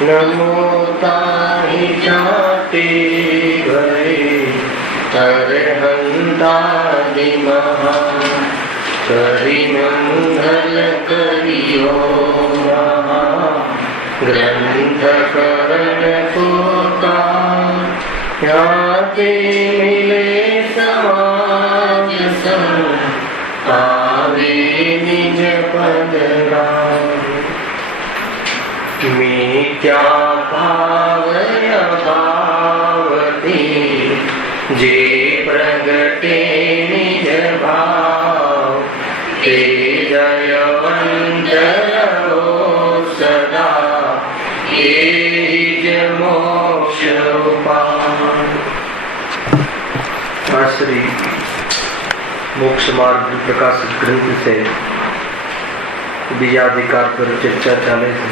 नमो ताहि जाते गए तरहंतादि महा करि मंगल करियो महा ग्रंथ करण पुका याते मिले समाज संग आवे निज पद मिथ्या भावय भावती जे प्रगटे निज भाव ते जयवंत रहो सदा एहि मोक्ष उपाय। श्री मोक्ष मार्ग प्रकाशित ग्रंथ से बीजा अधिकार पर चर्चा चाले છે।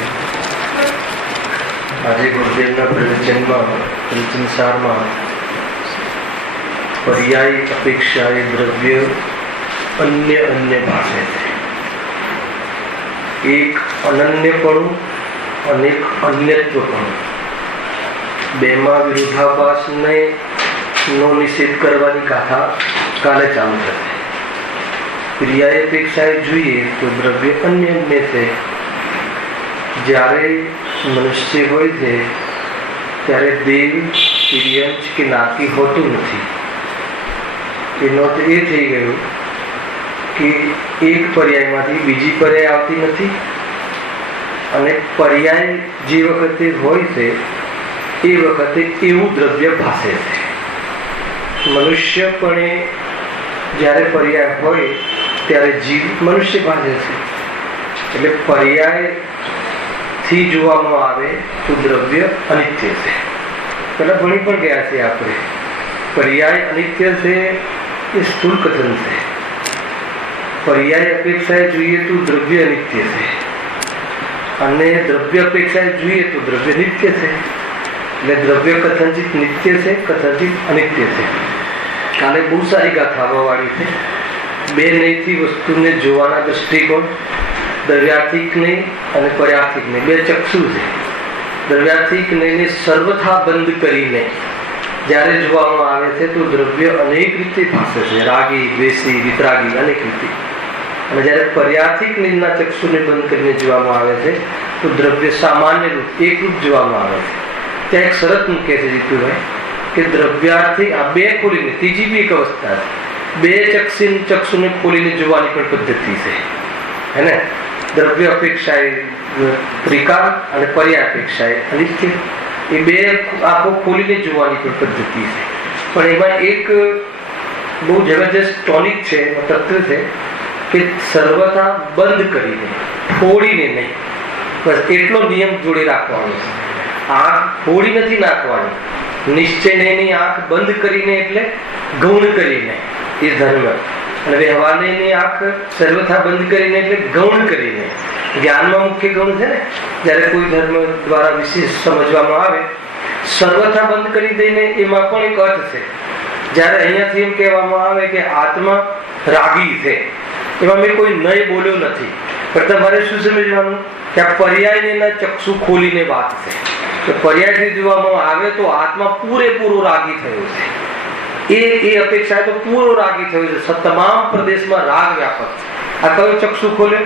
આજે ગુરુદેવના પ્રવચન સારમાં પર્યાય અપેક્ષાએ દ્રવ્ય અન્ય ભાષે છે। એક અનન્યપણું અને એક અન્યત્વપણું, બેમાં વિરોધાભાસને નો નિષેધ કરવાની ગાથા કાલે ચાલુ થશે। ક્રિયાએ અપેક્ષાએ જોઈએ તો દ્રવ્ય અન્ય છે। જ્યારે મનુષ્ય હોય છે ત્યારે દેવ તિર્યંચ કે નાતી હોતું નથી। એનો અર્થ એ થઈ ગયો કે એક પર્યાયમાંથી બીજી પર્યાય આવતી નથી, અને પર્યાય જે વખતે હોય છે એ વખતે એવું દ્રવ્ય ભાસે છે। મનુષ્યપણે જ્યારે પર્યાય હોય ત્યારે જીવ મનુષ્ય ભાસે છે। એટલે પર્યાય થી જોવામાં આવે તો દ્રવ્ય અનિત્ય છે। પેલા ભણી પણ ગયા છે આપણે, પર્યાય અનિત્ય છે એ સ્થૂળ કથન છે। પર્યાય અપેક્ષાએ જોઈએ તો દ્રવ્ય અનિત્ય છે, અને દ્રવ્ય અપેક્ષાએ જોઈએ તો દ્રવ્ય નિત્ય છે। એટલે દ્રવ્ય કથનચિત નિત્ય છે, કથનચિત અનિત્ય છે। કાલે બહુ સારી ગાથા આવવાવાળી છે। બે નહીંથી વસ્તુને જોવાના દ્રષ્ટિકોણ, દ્રવ્યાર્થિક નહીં અને પર્યાર્થિક નહીં, બે ચક્ષુ છે। દ્રવ્યાર્થિક નહીં સર્વથા બંધ કરીને જ્યારે જોવામાં આવે છે તો દ્રવ્ય અનેક રીતે ભાસે છે, રાગી, દ્વેષી, વિતરાગી, અનેક રીતે। અને જ્યારે પર્યાર્થિક નિજના ચક્ષુને બંધ કરીને જોવામાં આવે છે તો દ્રવ્ય સામાન્ય રૂપ એકરૂપ જોવામાં આવે છે। ત્યાં એક શરત મૂકે છે જીતુભાઈ કે દ્રવ્યાર્થિક આ બે ખોલીને, ત્રીજી બી એક અવસ્થા છે, બે ચક્ષુને ખોલીને જોવાની પણ પદ્ધતિ છે, હે ને। દ્રવ્ય અપેક્ષાએ ત્રિકાળ અને પર્યાય અપેક્ષાએ અનિત્ય, એ બે આંખો ખોલીને જોવાની પણ પદ્ધતિ છે। પણ એમાં એક બહુ જબરજસ્ત ટોનિક છે, તત્વ છે કે સર્વથા બંધ કરીને, ફોડીને નહીં, બસ એટલો નિયમ જોડે રાખવાનો છે। આંખ ફોડી નથી નાખવાની, નિશ્ચય નહીં, આંખ બંધ કરીને એટલે ગૌણ કરીને એ ધર્મ, અને વ્યવહારની આંખ સર્વથા બંધ કરીને એટલે ગૌણ કરીને। જ્ઞાનમાં મુખ્ય ગૌણ છે ને, જ્યારે કોઈ ધર્મ દ્વારા વિશેષ સમજવામાં આવે, સર્વથા બંધ કરી દઈને એમાં પણ એક અર્થ છે। જ્યારે અહીંયાથી એમ કહેવામાં આવે કે આત્મા રાગી છે, એમાં મેં કોઈ નય બોલ્યો નથી, પણ તમારે શું સમજવાનું કે આ પર્યાયના ચક્ષુ ખોલીને વાત છે। તો પર્યાયથી જોવામાં આવે તો આત્મા પૂરેપૂરો રાગી થયો છે, એ અપેક્ષા તો પૂરો રાગી થયો છે, તમામ પ્રદેશમાં રાગ વ્યાપક છે। આ કયો ચક્ષુ ખોલે?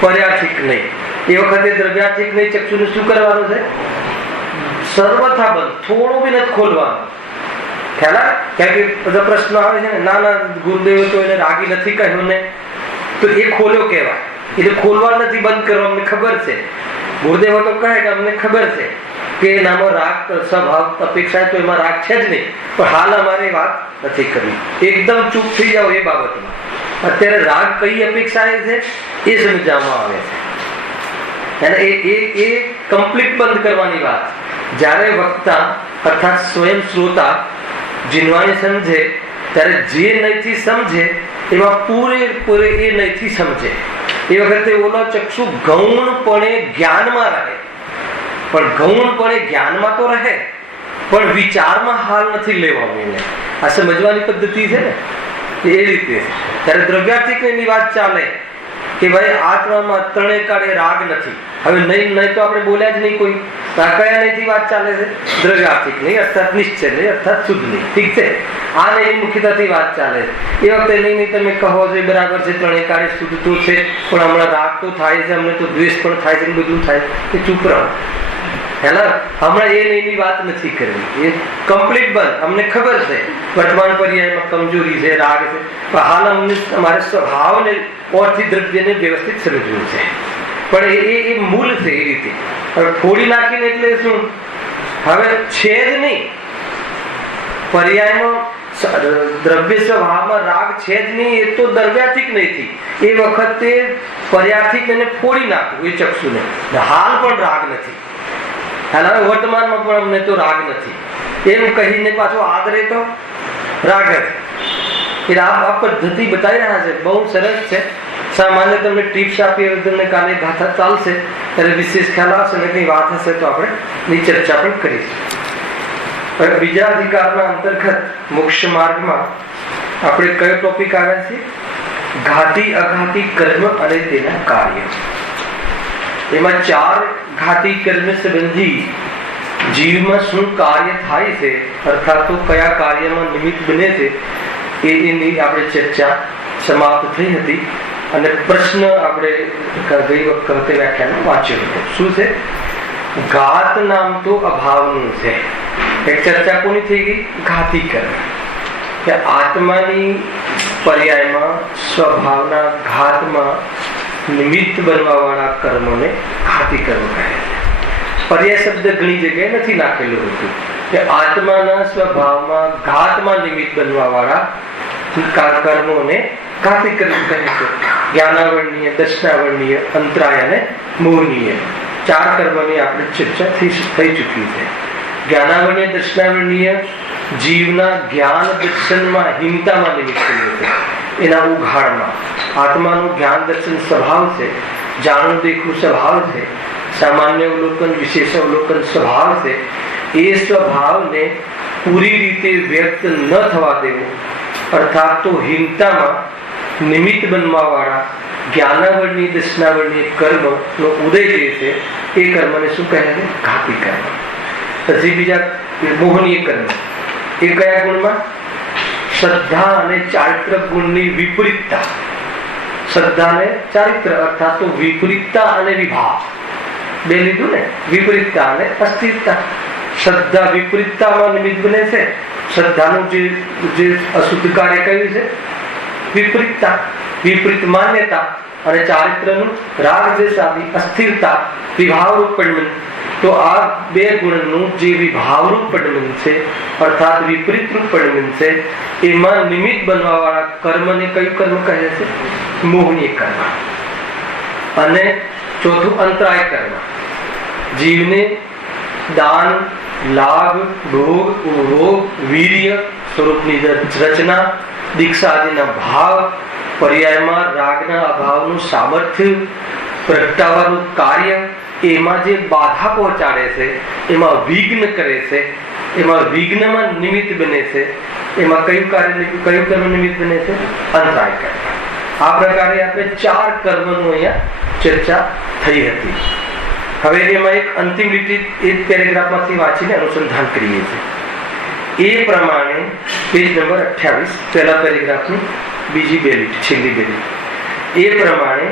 પર્યાર્થિક નહીં। એ વખતે દ્રવ્યાર્થિક નહીં ચક્ષુને શું કરવાનું છે? સર્વથા બંધ, થોડું બી નથી ખોલવાનું। ખ્યાલ આવે? કારણ કે બધા પ્રશ્નો આવે છે ને, ના ગુરુદેવ તો એને રાગી નથી કહ્યું ને, તો એ ખોલ્યો કહેવાય, એટલે ખોલવા નથી, બંધ કરવા અમને ખબર છે। ગુરુદેવ તો કહે કે અમને ખબર છે કે એનામાં રાગ સ્વભાવ અપેક્ષા તો એમાં રાગ છે જ નહીં, પણ હાલ અમારે વાત નથી કરવી, એકદમ ચૂપ થઈ જાઓ એ બાબતમાં। અત્યારે રાગ કઈ અપેક્ષા છે એ સમજવામાં આવે છે, અને એ કમ્પ્લીટ બંધ કરવાની વાત। જ્યારે વક્તા અર્થાત સ્વયં શ્રોતા જીનવાણી સમજે ત્યારે જે નહીંથી સમજે એમાં પૂરેપૂરે એ નહીંથી સમજે। એ વખતે ઓલો ચક્ષુ ગૌણપણે જ્ઞાનમાં રહે, પણ ગૌણપણે જ્ઞાનમાં તો રહે, પણ વિચારમાં હાલ નથી લેવાનું એને। આ સમજવાની પદ્ધતિ છે ને, એ રીતે ત્યારે દ્રવ્યાર્થિક ની વાત ચાલે કે ભાઈ આત્મામાં ત્રણેય કાળે રાગ નથી. હવે નહીં તો આપણે બોલ્યા જ નહીં કોઈ. કયા નહીંથી વાત ચાલે છે? દ્રવ્યાર્થિક નહીં, અર્થાત નિશ્ચય નહીં, અર્થાત શુદ્ધ નહીં. ઠીક છે, આ નહીં મુખ્યતાથી વાત ચાલે છે. એ વખતે નહીં તમે કહો છો બરાબર છે, ત્રણેય કાળે શુદ્ધ તો છે, પણ હમણાં રાગ તો થાય છે, અમને તો દ્વેષ પણ થાય છે, બધું થાય છે, ચૂપ રહો. હમણાં એ નહીંની વાત નથી કરવી, એ કમ્પ્લીટ બંધ. અમને ખબર છે વર્તમાન પર્યાયમાં કમજોરી છે, રાગ છે, પણ હાલ અમને અમારે સ્વભાવને ઓરથી દ્રવ્યને વ્યવસ્થિત સમજવું છે. પણ એ મૂળ છે એ રીતે. હવે ફોડી નાખીને એટલે શું? હવે છે જ નહીં પર્યાયમાં દ્રવ્ય સ્વભાવમાં રાગ છે જ નહીં, એ તો દ્રવ્યાર્થિક નહીં. એ વખતે પર્યાર્થિક એને ફોડી નાખવું એ ચક્ષુને. હાલ પણ રાગ નથી, હવે વર્તમાનમાં પણ અમને તો રાગ નથી એમ કહીને પાછો આદરે તો રાગ જ. એટલે આ પદ્ધતિ બતાવી રહ્યા છે, બહુ સરસ છે. સામાન્ય તમને ટિપ્સ આપી તમને કાલે ગાથા ચાલશે ત્યારે વિશેષ ખ્યાલ આવશે ને કઈ વાત હશે તો આપણે ની ચર્ચા પણ કરીશું. બીજા અધિકારના અંતર્ગત મોક્ષ માર્ગમાં આપણે કયો ટોપિક આવ્યા છે? ઘાતી અઘાતી કર્મ અને તેના કાર્ય. એમાં 4 ઘાતી કર્મ સંબંધી જીવમાં શું કાર્ય થાય છે, અર્થાત તો કયા કાર્યમાં નિમિત્ત બને છે, એની આપણે ચર્ચા સમાપ્ત થઈ હતી. અને પ્રશ્ન આપણે ગઈ વખતે વ્યાખ્યાન વાંચ્યો હતો. શું છે? ઘાત નામ તો અભાવનું છે. એક ચર્ચા કોની થઈ ગઈ? ઘાતી કર્મ. કે આત્માની પર્યાયમાં સ્વભાવના ઘાતમાં નિમિત્ત બનવા વાળા કર્મોને ઘાતી કર્મ કહે છે. પર્યાય શબ્દ ઘણી જગ્યાએ નથી નાખેલું હતું કે આત્માના સ્વભાવમાં ઘાતમાં નિમિત્ત બનવા વાળા કર્મોને ઘાતી કર્મ કહે છે. જ્ઞાનાવરણીય, દર્શનાવરણીય, અંતરાય અને મોહનીય 4 કર્મની આપણે ચર્ચા થઈ ચૂકી છે. જ્ઞાનાવરણીય, દર્શનાવરણીય જીવના જ્ઞાન દર્શનમાં હિંમતામાં નિમિત્ત બને છે. એના ઉઘાડમાં આત્માનું જ્ઞાન દર્શન સ્વભાવ છે, જાણવું દેખવું સ્વભાવ છે, સામાન્ય અવલોકન, વિશેષ અવલોકન સ્વભાવ છે. એ સ્વભાવને પૂરી રીતે વ્યક્ત ન થવા દેવો, અર્થાત તો હિંમતામાં નિમિત્ત બનવા વાળા જ્ઞાનાવરણી, દર્શનાવરણી કર્મ નો ઉદય જે છે એ કર્મને શું કહે છે? ઘાતી કર્મ. પછી બીજા મોહનીય કર્મ. એ કયા ગુણમાં? શ્રદ્ધા અને ચારિત્ર ગુણની વિપરીતતા. શ્રદ્ધા અને ચારિત્ર અર્થાત તો વિપરીતતા અને વિભાવ બે લીધું ને. વિપરીતતા અને અસ્થિરતા. શ્રદ્ધા વિપરીતતામાં નિમિત્ત બને છે. શ્રદ્ધાનું જે અશુદ્ધ કાર્ય કયું છે? વિપરીતતા, વિપરીત માન્યતા. અને ચારિત્રનું રાગ દ્વેષ આદિ અસ્થિરતા, વિભાવરૂપ પડમન. તો આ બે ગુણનું જે વિભાવરૂપ પડમન છે અર્થાત વિપરીત રૂપ પડમન છે, એમાં નિમિત્ત બનવા વાળા કર્મને કયું કર્મ કહે છે? મોહનીય કર્મ. અને ચોથું અંતરાય કર્મ. જીવને દાન, લાભ, ભોગ, ઉપભોગ, વીર્ય સ્વરૂપની રચના, દીક્ષા આદિના ભાવ, પર્યાયમાં રાગના અભાવનું સામર્થ્ય પ્રગટાવવાનું કાર્ય, એમાં જે બાધા પહોંચાડે છે, એમાં વિઘ્ન કરે છે, એમાં વિઘ્નમાં નિમિત્ત બને છે, એમાં કયું કર્મ નિમિત્ત બને છે? અંતરાય કર્મ. આ પ્રકારે આપણે 4 કર્મનું અહીંયા ચર્ચા થઈ હતી. હવે એમાં એક અંતિમ લીટી એક પેરેગ્રાફમાંથી વાંચીને અનુસંધાન કરીએ છીએ. એ પ્રમાણે પેજ નંબર 28 પહેલા પેરેગ્રાફની બીજી 2 લીટી, છેલ્લી 2 લીટી. એ પ્રમાણે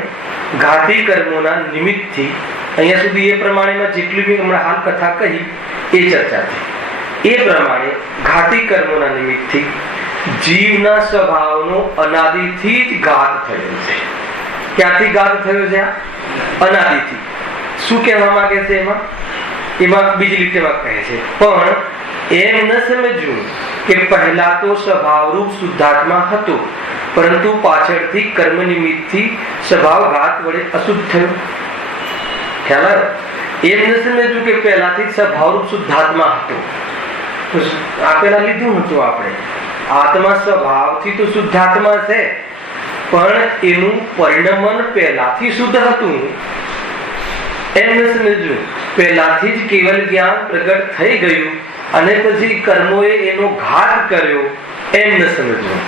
ઘાતી કર્મોના નિમિત્તથી અહીંયા સુધી એ પ્રમાણેમાં જેટલી બી હમણાં હાલ કથા કહી એ ચર્ચા થઈ. એ પ્રમાણે ઘાતી કર્મોના નિમિત્તથી જીવના સ્વભાવનો અનાદિથી જ ઘાત થયો છે. ક્યાંથી ઘાત થયો છે? અનાદિથી. શું કહેવા માંગે છે એમાં બીજી લીટીમાં કહે છે, પણ એમ ન સમજવું કે પહેલા તો સ્વભાવરૂપ શુદ્ધાત્મા હતો, પરંતુ પાછળથી કર્મ નિમિત્તથી સ્વભાવઘાત વડે અશુદ્ધ થયો. ખ્યાલ આવ્યો? એમ ન સમજવું કે પહેલાથી સ્વભાવરૂપ શુદ્ધાત્મા હતો. આપેલા લીધું હતું આપણે. આત્મા સ્વભાવથી તો શુદ્ધાત્મા છે, પણ એનું પરિણમન પહેલાથી શુદ્ધ હતું. એમ ન સમજવું પહેલાથી જ કેવલ જ્ઞાન પ્રગટ થઈ ગયું અને પછી કર્મોએ એનો ઘાત કર્યો, એમ ન સમજવું.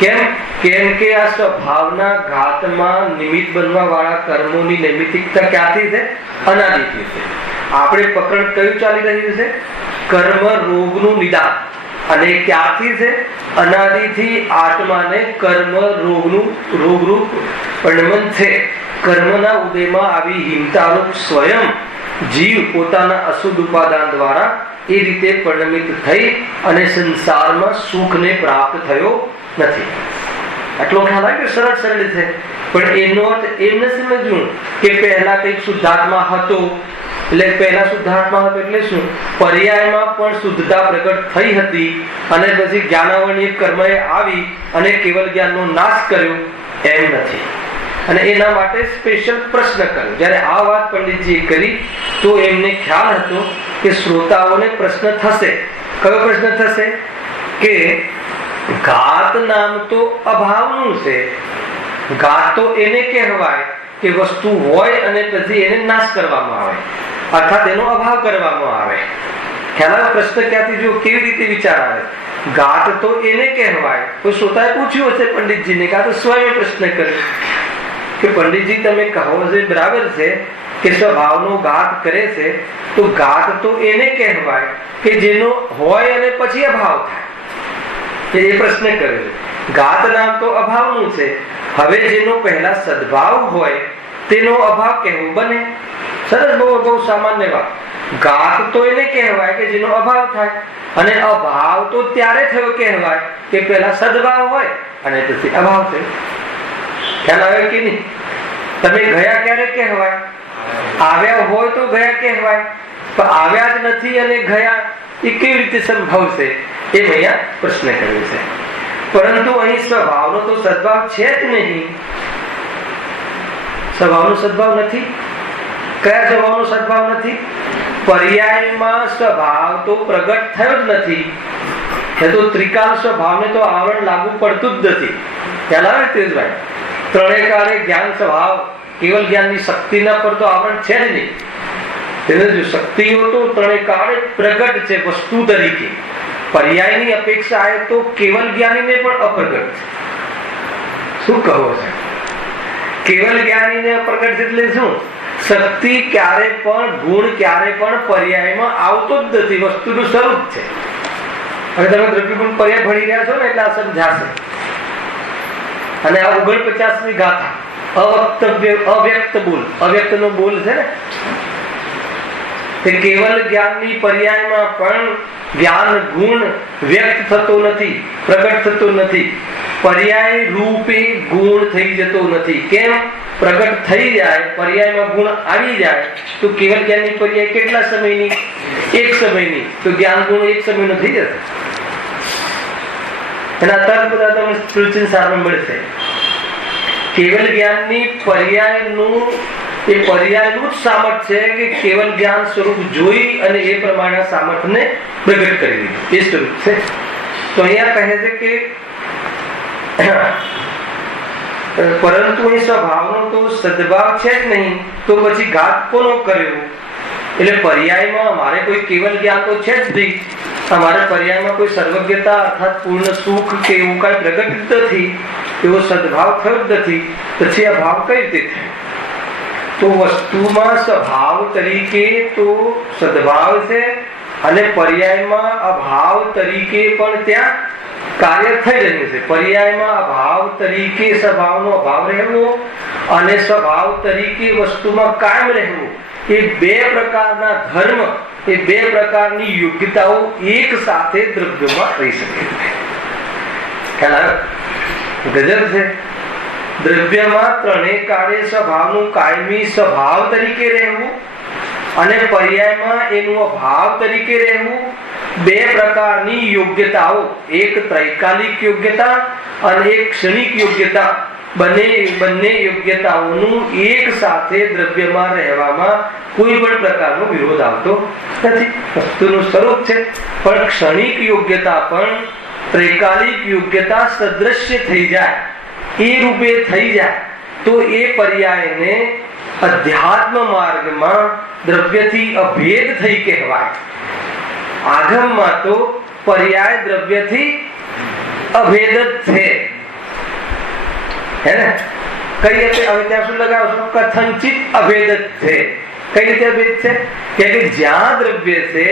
કેમ? કેમ કે આ સ્વભાવના ઘાતમાં નિમિત્ત બનવા વાળા કર્મોની નૈમિતિકતા ક્યાંથી છે? અનાદિથી છે. આપણે પકડ કયું ચાલી રહ્યું છે? કર્મ રોગનું નિદાન. અને ક્યાંથી છે? અનાદિથી આત્માને કર્મ રોગનું રોગરૂપ પરિણમન છે. કર્મના ઉદયમાં આવી હિંમતારૂપ સ્વયં જીવ પોતાના અશુદ્ધ ઉપાદાન દ્વારા એ રીતે પરિણમિત થઈ અને સંસારમાં સુખને પ્રાપ્ત થયો નથી. આટલો ખ્યાલ આવે કે સરળ સરળ છે, પણ એનો અર્થ એમ ન સમજવું કે પહેલા કંઈક શુદ્ધાત્મા હતો એટલે પહેલા શુદ્ધાત્મા હતો એટલે શું? પર્યાયમાં પણ શુદ્ધતા પ્રગટ થઈ હતી અને પછી જ્ઞાનાવરણીય કર્મએ આવી અને કેવલ જ્ઞાનનો નાશ કર્યો, એમ નથી. અને એના માટે સ્પેશિયલ પ્રશ્ન કર્યો. જ્યારે આ વાત પંડિતજીએ કરી તો એમને ખ્યાલ હતો કે શ્રોતાઓને પ્રશ્ન થશે. કયો પ્રશ્ન થશે? કે ઘાત નામ તો અભાવનું છે. ઘાત તો એને કહેવાય કે વસ્તુ હોય અને પછી એને નાશ કરવામાં આવે, અર્થાત એનો અભાવ કરવામાં આવે. ખ્યાલ આવે પ્રશ્ન ક્યાંથી? જો કેવી રીતે વિચાર આવે. ઘાત તો એને કહેવાય. તો શ્રોતાએ પૂછ્યું હશે પંડિતજીને, કાં તો સ્વયં પ્રશ્ન કર્યો કે પંડિતજી તમે કહો છો બરાબર છે કે સ્વભાવનો ઘાત કરે છે, તો ઘાત તો એને કહેવાય કે જેનો હોય અને પછી અભાવ થાય. એ પ્રશ્ન કર્યો. ઘાત નામ તો અભાવનું છે. હવે જેનો પહેલા સદભાવ હોય તેનો અભાવ કેવું બને? સરસ, બહુ સામાન્ય વાત. ઘાત તો એને કહેવાય કે જેનો અભાવ થાય, અને અભાવ તો ત્યારે થયો કહેવાય કે પહેલા સદભાવ હોય અને પછી અભાવ થયો. ખ્યાલ આવે કે નહીં? તમે ગયા ક્યારે કહેવાય? આવ્યા હોય તો ગયા કહેવાય, પણ આવ્યા જ નથી અને ગયા એ કેવી રીતે સંભવ છે? એ અહીંયા પ્રશ્ન કર્યો છે. પરંતુ અહીં સ્વભાવનો તો સદભાવ છે જ નહીં. સ્વભાવનો સદભાવ નથી. કયા સ્વભાવનો સદભાવ નથી? પર્યાયમાં સ્વભાવ તો પ્રગટ થયો જ નથી. એ તો ત્રિકાલ સ્વભાવને તો આવરણ લાગુ પડતું જ નથી. ખ્યાલ આવે તેજભાઈ? ત્રણેય કાળે જ્ઞાન સ્વભાવ કેવલ જ્ઞાનની શક્તિના પર તો આવરણ છે જ નહીં. શક્તિઓ તો ત્રણેય કાળે પ્રગટ છે વસ્તુ તરીકે. પર્યાયની અપેક્ષા આવે તો કેવલ જ્ઞાનીને પણ અપ્રગટ છે. શું કહો છે? કેવલ જ્ઞાનીને અપ્રગટ છે એટલે શું? શક્તિ ક્યારે પણ, ગુણ ક્યારે પણ પર્યાયમાં આવતો જ નથી. વસ્તુનું સ્વરૂપ છે. હવે તમે દ્રવ્યગુણ પર્યાય ભણી રહ્યા છો ને એટલે આ સમજાશે. અને આ 49મી ગાથા અવ્યક્ત બોલ, અવ્યક્ત નો બોલ છે ને, તે કેવલ જ્ઞાનની પર્યાયમાં પણ જ્ઞાન ગુણ વ્યક્ત થતો નથી, પ્રગટ થતો નથી. પર્યાય રૂપે ગુણ થઈ જતો નથી. કેમ? પ્રગટ થઈ જાય, પર્યાયમાં ગુણ આવી જાય તો કેવલ જ્ઞાનની પર્યાય કેટલા સમયની? એક સમયની. તો જ્ઞાન ગુણ એક સમયનો થઈ જશે. એના તર્ક બધા તમને સૂચન સારમાં મળશે. કેવલ જ્ઞાનની પર્યાયનું એ પર્યાયનું જ સામર્થ્ય છે કે કેવલ જ્ઞાન સ્વરૂપ જોઈ અને એ પ્રમાણે સામર્થ્યને પ્રગટ કરી દીધું. એ સ્વરૂપ છે. તો અહીંયા કહે છે કે પરંતુ એ સ્વભાવનો તો સદભાવ છે જ નહીં, તો પછી ઘાત કોનો કર્યો? એટલે પર્યાયમાં અમારે કોઈ કેવલ જ્ઞાન તો છે જ નહીં. અમારે પર્યાયમાં કોઈ સર્વજ્ઞતા અર્થાત પૂર્ણ સુખ કે એવું કઈ પ્રગટ નથી, એવો સદભાવ થયો જ નથી. પછી આ ભાવ કઈ રીતે થાય? તો વસ્તુમાં સ્વભાવ તરીકે તો સદભાવ છે અને પર્યાયમાં અભાવ તરીકે પણ ત્યાં કાર્ય થઈ રહ્યું છે. પર્યાયમાં અભાવ તરીકે સ્વભાવનો અભાવ રહેવો અને સ્વભાવ તરીકે વસ્તુમાં કાયમ રહેવું, એ બે પ્રકારના ધર્મ, એ બે પ્રકારની યોગ્યતાઓ એક સાથે દ્રવ્યમાં રહી શકે છે. ખ્યાલ આવ્યો? ગજબ છે. દ્રવ્યમાં ત્રણેય કાળે સ્વભાવનું કાયમી સ્વભાવ તરીકે રહેવું અને પર્યાયમાં એનું અભાવ તરીકે રહેવું, બે પ્રકારની યોગ્યતાઓ, એક ત્રૈકાલિક યોગ્યતા અને એક ક્ષણિક યોગ્યતા, બંને યોગ્યતાઓનું એક સાથે દ્રવ્યમાં રહેવામાં કોઈ પણ પ્રકારનો વિરોધ આવતો નથી. વસ્તુનું સ્વરૂપ છે. પણ ક્ષણિક યોગ્યતા પણ ત્રૈકાલિક યોગ્યતા સદૃશ્ય થઈ જાય, એ રૂપે થઈ જાય તો એ પર્યાયને અધ્યાત્મ માર્ગમાં દ્રવ્યથી અભેદ થઈ કહેવાય. આગમમાં તો પર્યાય દ્રવ્યથી અભેદ જ છે. હે ને? કઈ રીતે? હવે ત્યાં શું લગાવશો? કથંચિત અભેદ છે. કઈ રીતે અભેદ છે? કે જ્યાં દ્રવ્ય છે,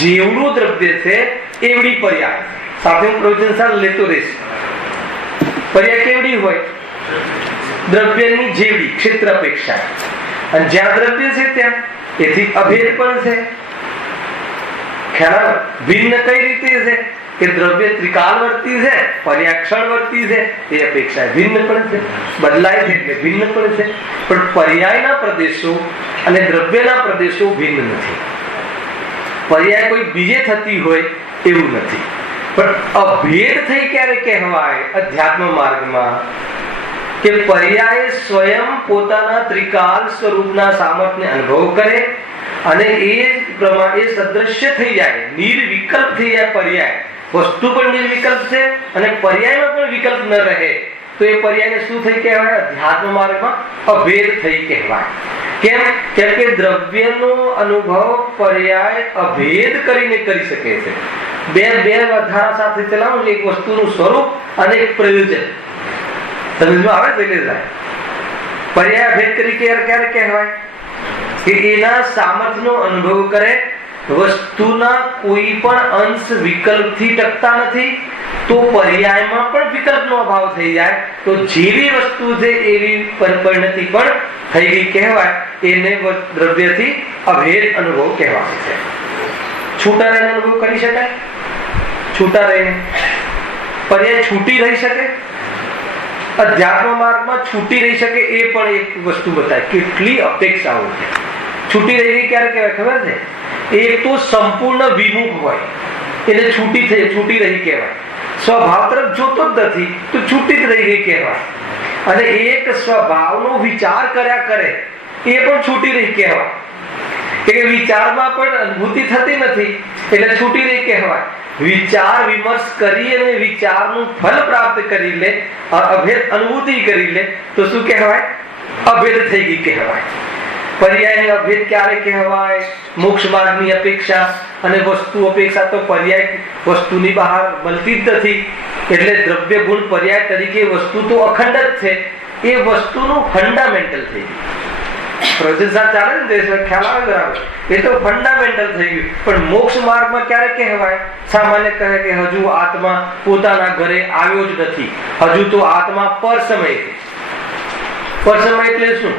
જેવડું દ્રવ્ય છે એવડી પર્યાય. સાથે હું પ્રવચન લેતો રહીશ. પર્યાય કેવડી હોય? દ્રવ્યની જેવડી, ક્ષેત્ર અપેક્ષા. અને જ્યાં દ્રવ્ય છે ત્યાં એથી અભેદ પણ છે. ખ્યાલ? ભિન્ન કઈ રીતે છે? કે દ્રવ્ય ત્રિકાલવર્તી છે, પર્યાક્ષણવર્તી છે, એ અપેક્ષા ભિન્ન પણ છે. બદલાય છે એટલે ભિન્ન પણ છે. પણ પર્યાયના પ્રદેશો અને દ્રવ્યના પ્રદેશો ભિન્ન નથી. પર્યાય કોઈ બીજે થતી હોય એવું નથી. પણ અભેદ થઈ ક્યારે કહેવાય? અધ્યાત્મ માર્ગમાં કે પર્યાય સ્વયં પોતાના ત્રિકાલ સ્વરૂપના સામર્થ્યને અનુભવ કરે અને એ પ્રમાણે સદૃશ્ય થઈ જાય, નિર્વિકલ્પ થઈ જાય. પર્યાય વસ્તુ પણ નિર્વિકલ્પ છે અને પર્યાયમાં પણ વિકલ્પ ન રહે તો એ પર્યાયને શું થઈ કહેવાય? અધ્યાત્મ માર્ગમાં અભેદ થઈ કહેવાય. કેમ? કેમ કે દ્રવ્યનો અનુભવ પર્યાય અભેદ કરીને કરી શકે છે. બે વધારા સાથે ચલાવું, એક વસ્તુનું સ્વરૂપ અને એક પ્રયોજન. સમજમાં આવે? પર્યાય અભેદ કરી ક્યારે કહેવાય? કે એના સામર્થ્યનો અનુભવ કરે, વસ્તુના કોઈ પણ અંશ વિકલ્પથી ટકતા નથી, તો પર્યાયમાં પણ વિકલ્પનો અભાવ થઈ જાય તો જેવી વસ્તુ છે એવી પરિણતિ પણ થઈ ગઈ કહેવાય. એને દ્રવ્યથી અભેદ અનુભવ કહેવાય છે. છૂટા રહીને અનુભવ કરી શકાય? છૂટા રહીને પર્યાય છૂટી રહી શકે? અધ્યાત્મ માર્ગમાં છૂટી રહી શકે એ પણ એક વસ્તુ બતાય. કેટલી અપેક્ષાઓ છે. છૂટી રહી ક્યારે કહેવાય ખબર છે? એક તો સંપૂર્ણ વિમુખ હોય એને છૂટી રહી કહેવાય. સ્વભાવ તરફ જોતો જ નથી તો છૂટી જ રહી ગઈ કહેવાય. અને એક સ્વભાવનો વિચાર કર્યા કરે એ પણ છૂટી રહી કહેવાય. કે વિચારમાં પણ અનુભૂતિ થતી નથી એટલે છૂટી રહી કહેવાય. વિચાર વિમર્શ કરી અને વિચારનું ફલ પ્રાપ્ત કરી લે, અભેદ અનુભૂતિ કરી લે તો શું કહેવાય? અભેદ થઈ ગઈ કહેવાય. પર્યાયની અભેદ ક્યારે કહેવાય? મોક્ષ માર્ગની અપેક્ષા અને વસ્તુ અપેક્ષા તો પર્યાય વસ્તુની બહાર મળતી જ નથી. એટલે દ્રવ્ય ગુણ પર્યાય તરીકે વસ્તુ તો અખંડ જ છે, એ વસ્તુનું ફંડામેન્ટલ થઈ ગયું. પ્રોસેસર ચાલે ને ખ્યાલ આવે બરાબર? એ તો ફંડામેન્ટલ થઈ ગયું. પણ મોક્ષ માર્ગમાં ક્યારે કહેવાય? સામાન્ય કહે કે હજુ આત્મા પોતાના ઘરે આવ્યો જ નથી, હજુ તો આત્મા પરસમય છે. પરસમય એટલે શું?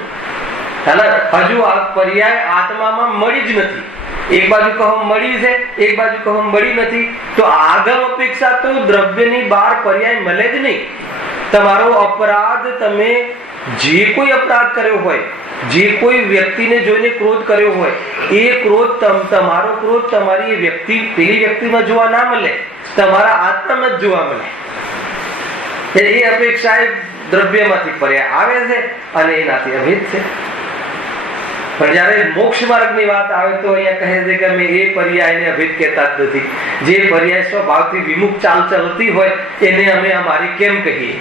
હજુ આ પર્યાય આત્મામાં મળી જ નથી. એક બાજુ કહો મળી છે, એક બાજુ કહો મળી નથી, તો આગમ અપેક્ષા તો દ્રવ્યની બહાર પર્યાય મળે જ નહીં. તમારો અપરાધ, તમે જે કોઈ અપરાધ કર્યો હોય, જે કોઈ વ્યક્તિને જોઈને ક્રોધ કર્યો હોય, એ ક્રોધ તમારો ક્રોધ તમારી વ્યક્તિ પેલી વ્યક્તિમાં જોવા ના મળે, તમારા આત્મામાં જ જોવા મળે. એ અપેક્ષા એ દ્રવ્યમાંથી પર્યાય આવે છે અને એનાથી અભેદ છે. પણ જયારે મોક્ષ માર્ગની વાત આવે તો અહીંયા કહે છે કે અમે એ પર્યાયને અભેદ કહેતા જ નથી. જે પર્યાય સ્વભાવથી વિમુખ ચાલ ચાલતી હોય એને અમે અમારી કેમ કહીએ?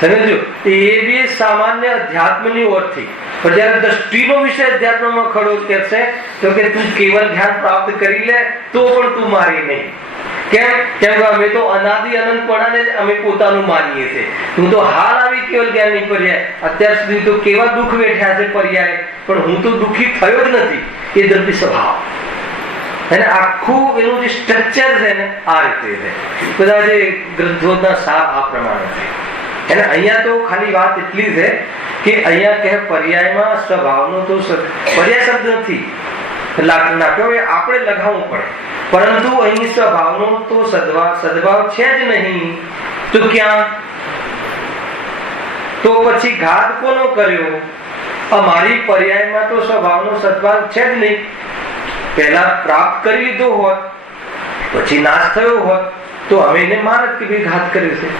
સમજો? એ બી સામાન્ય અધ્યાત્મની ઓરથી. પણ જયારે દ્રષ્ટિનો વિષય અધ્યાત્મમાં ખડો કરશે તો કે તું કેવલ જ્ઞાન પ્રાપ્ત કરી લે તો પણ તું મારી નહીં. કેમ? કેમ કે અમે તો અનાદિ અનંતપણાને જ અમે પોતાનું માનીએ છીએ. હું તો હાલ આવી કેવલ જ્ઞાનની પર્યાય, અત્યાર સુધી તો કેવા દુઃખ વેઠ્યા છે પર્યાય, પણ હું તો દુઃખી થયો જ નથી. એ દ્રવ્ય સ્વભાવ અને આખું એનું જે સ્ટ્રક્ચર છે ને આ રીતે છે. બધા જે ગ્રંથોના સાર આ પ્રમાણે છે. અને અહીંયા તો ખાલી વાત એટલી છે કે અહીંયા કહે પર્યાયમાં સ્વભાવનો તો પર્યાય શબ્દ નથી નાખ્યો, આપણે લગાવવું પડે. પરંતુ અહીં સ્વભાવનો તો સદભાવ છે જ નહીં તો ક્યાં? તો પછી ઘાત કોનો કર્યો? અમારી પર્યાયમાં તો સ્વભાવનો સદભાવ છે જ નહીં. પહેલા પ્રાપ્ત કરી લીધો હોત, પછી નાશ થયો હોત તો અમે એને માનત કે ભાઈ ઘાત કર્યો છે.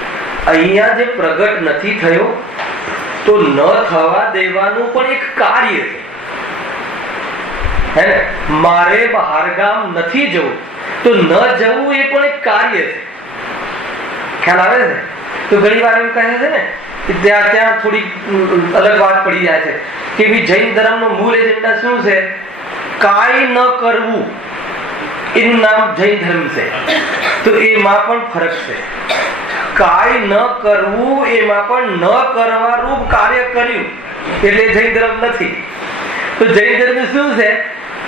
અહીંયા જે પ્રગટ નથી થયો તો ન થવા દેવાનું પણ એક કાર્ય છે. હે ને? મારે બહારગામ નથી જવું તો ન જવું એ પણ એક કાર્ય છે. ખ્યાલ આવે છે? તો ઘણી વાર એમ કહે છે ને ત્યાં થોડી અલગ વાત પડી જાય છે કે ભાઈ જૈન ધર્મનો મૂળ એજન્ડા શું છે? કાંઈ ન કરવું, એનું નામ જૈન ધર્મ છે. તો એમાં પણ ફરક છે. કાંઈ ન કરવું એમાં પણ ન કરવા રૂપ કાર્ય કર્યું એટલે જૈન ધર્મ નથી. તો જૈન ધર્મ શું છે?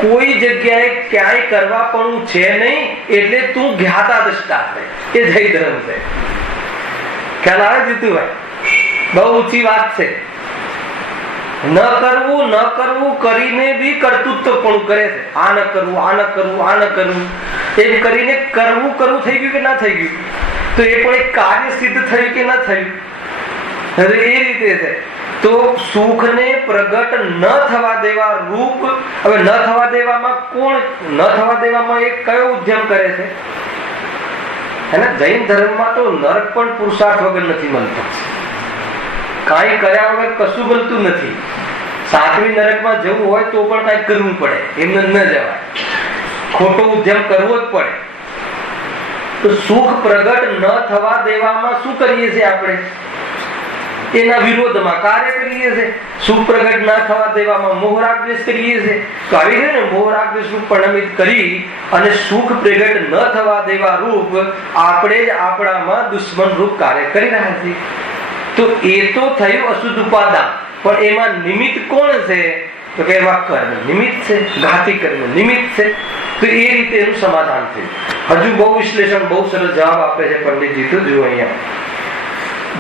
કોઈ જગ્યાએ ક્યાંય કરવા પણ છે નહીં એટલે તું જ્ઞાતા દ્રષ્ટા છે. એ જૈન ધર્મ છે. ખ્યાલ આવે જીતુભાઈ? બહુ ઊંચી વાત છે. ન કરવું કરીને બી કર્તૃત્વ પણ કરે છે. આ ન કરવું, આ ન કરવું, આ ન કરવું એમ કરીને કરવું થઈ ગયું કે ના થઈ ગયું? તો એ પણ એક કાર્ય સિદ્ધ થયું કે ના થયું? હવે એ રીતે છે. તો સુખને પ્રગટ ન થવા દેવા રૂપ, હવે ન થવા દેવામાં કોણ ન થવા દેવામાં એ કયો ઉદ્યમ કરે છે? જૈન ધર્મમાં તો નરક પણ પુરુષાર્થ વગર નથી મળતો. કાંઈ કર્યા વગર કશું મળતું નથી. સાતમી નરકમાં જવું હોય તો પણ કાંઈ કરવું પડે, એમને ન જવાય. ખોટો ઉદ્યમ કરવો જ પડે. તો સુખ પ્રગટ ન થવા દેવામાં શું કરીએ છીએ આપણે? એના વિરોધમાં કાર્ય કરીએ છીએ. સુખ પ્રગટ ન થવા દેવામાં મોહરાગ દ્વેષ કરીએ છીએ. તો આવી છે ને, મોહરાગ દ્વેષ રૂપ પરિણમિત કરી અને સુખ પ્રગટ ન થવા દેવા રૂપ આપણે જ આપણામાં દુશ્મન રૂપ કાર્ય કરી રહ્યા છીએ. તો એ તો થયું અશુદ્ધ ઉપાદાન, પણ એમાં નિમિત્ત કોણ છે? તો કે એમાં કર્મ નિમિત્ત છે, ઘાતી કર્મ નિમિત્ત છે. તો એ રીતે એનું સમાધાન થયું. હજુ બહુ વિશ્લેષણ, બહુ સરસ જવાબ આપે છે પંડિતજી. તો જુઓ અહીંયા,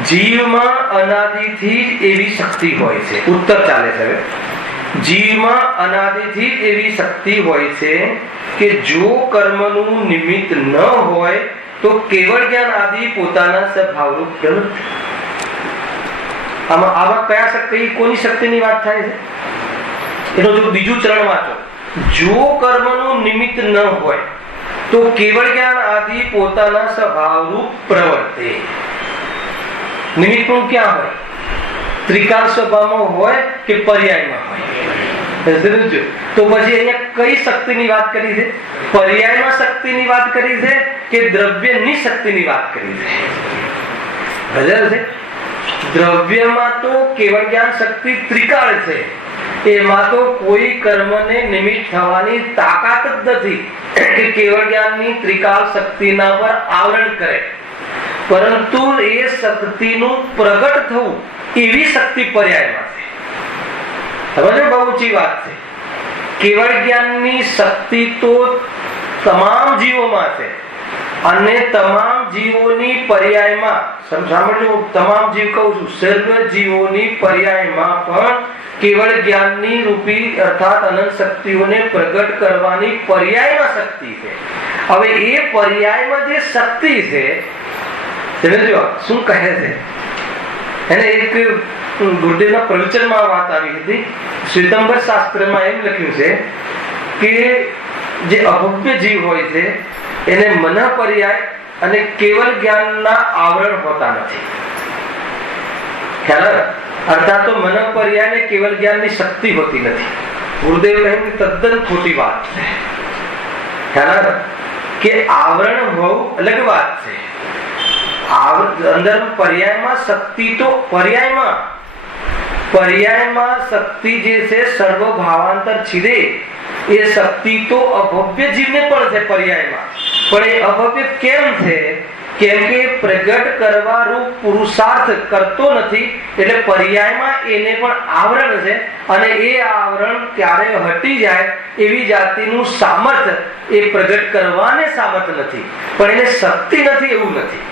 જીવમાં અનાદિથી જ એવી શક્તિ હોય છે. ઉત્તર ચાલે છે. જીવમાં અનાદિથી જ એવી શક્તિ હોય છે કે જો કર્મનું નિમિત્ત ન હોય તો કેવળ જ્ઞાન આદિ પોતાના સ્વભાવરૂપ પ્રવૃત્તિ. આમાં કયા શક્તિ, કોની શક્તિની વાત થાય છે? એનો જો બીજું ચરણ વાંચો, જો કર્મનું નિમિત્ત ન હોય તો કેવળ જ્ઞાન આદિ પોતાના સ્વભાવરૂપ પ્રવર્તે. નિમિત્ત પણ ક્યાં હોય? ત્રિકાળ સ્વભાવમાં હોય કે પર્યાયમાં હોય? તો પછી અહીંયા કઈ શક્તિની વાત કરી છે? પર્યાયમાં શક્તિની વાત કરી છે કે દ્રવ્યની શક્તિની વાત કરી છે? હજર છે. દ્રવ્યમાં તો કેવળ જ્ઞાન શક્તિ ત્રિકાળ છે. એમાં તો કોઈ કર્મને નિમિત્ત થવાની તાકાત જ નથી કે કેવળ જ્ઞાનની ત્રિકાળ શક્તિના પર આવરણ કરે. પરંતુ એ શક્તિનું પ્રગટ થવું એવી શક્તિ પર્યાયમાં છે. સમજો, બહુ ઊંચી વાત છે. કેવળ જ્ઞાનની શક્તિ તો તમામ જીવોમાં છે અને તમામ જીવોની પર્યાયમાં, સાંભળજો, તમામ જીવ કહું છું, સર્વ જીવોની પર્યાયમાં પણ કેવળ જ્ઞાનની રૂપી અર્થાત અનંત શક્તિઓને પ્રગટ કરવાની પર્યાયમાં શક્તિ છે. હવે એ પર્યાયમાં જે શક્તિ છે, શું કહે છે? એને એક ગુરુદેવના પ્રવચનમાં વાત આવી હતી. શ્વેતાંબર શાસ્ત્રમાં એમ લખ્યું છે કે જે અભવ્ય જીવ હોય છે એને મન પર્યાય અને કેવળ જ્ઞાનના આવરણ હોતા નથી. ખ્યાલ? અર્થાત તો મન પર્યાય ને કેવળ જ્ઞાનની શક્તિ હોતી નથી. ગુરુદેવ કહ્યું કે તદ્દન ખોટી વાત છે. ખ્યાલ? કે આવરણ હોવું અલગ વાત છે. અંદર પર્યાયમાં શક્તિ તો પર્યાયમાં શક્તિ જે છે સર્વ ભાવાંતર છિદે, એ શક્તિ તો અભવ્ય જીવને પણ છે પર્યાયમાં. પણ એ અભવ્ય કેમ છે? કેમ કે પ્રગટ કરવા રૂપ પુરુષાર્થ કરતો નથી એટલે પર્યાયમાં એને પણ આવરણ છે અને એ આવરણ ક્યારે હટી જાય એવી જાતિનું સામર્થ્ય એ પ્રગટ કરવાને સામર્થ્ય નથી. પણ એને શક્તિ નથી એવું નથી.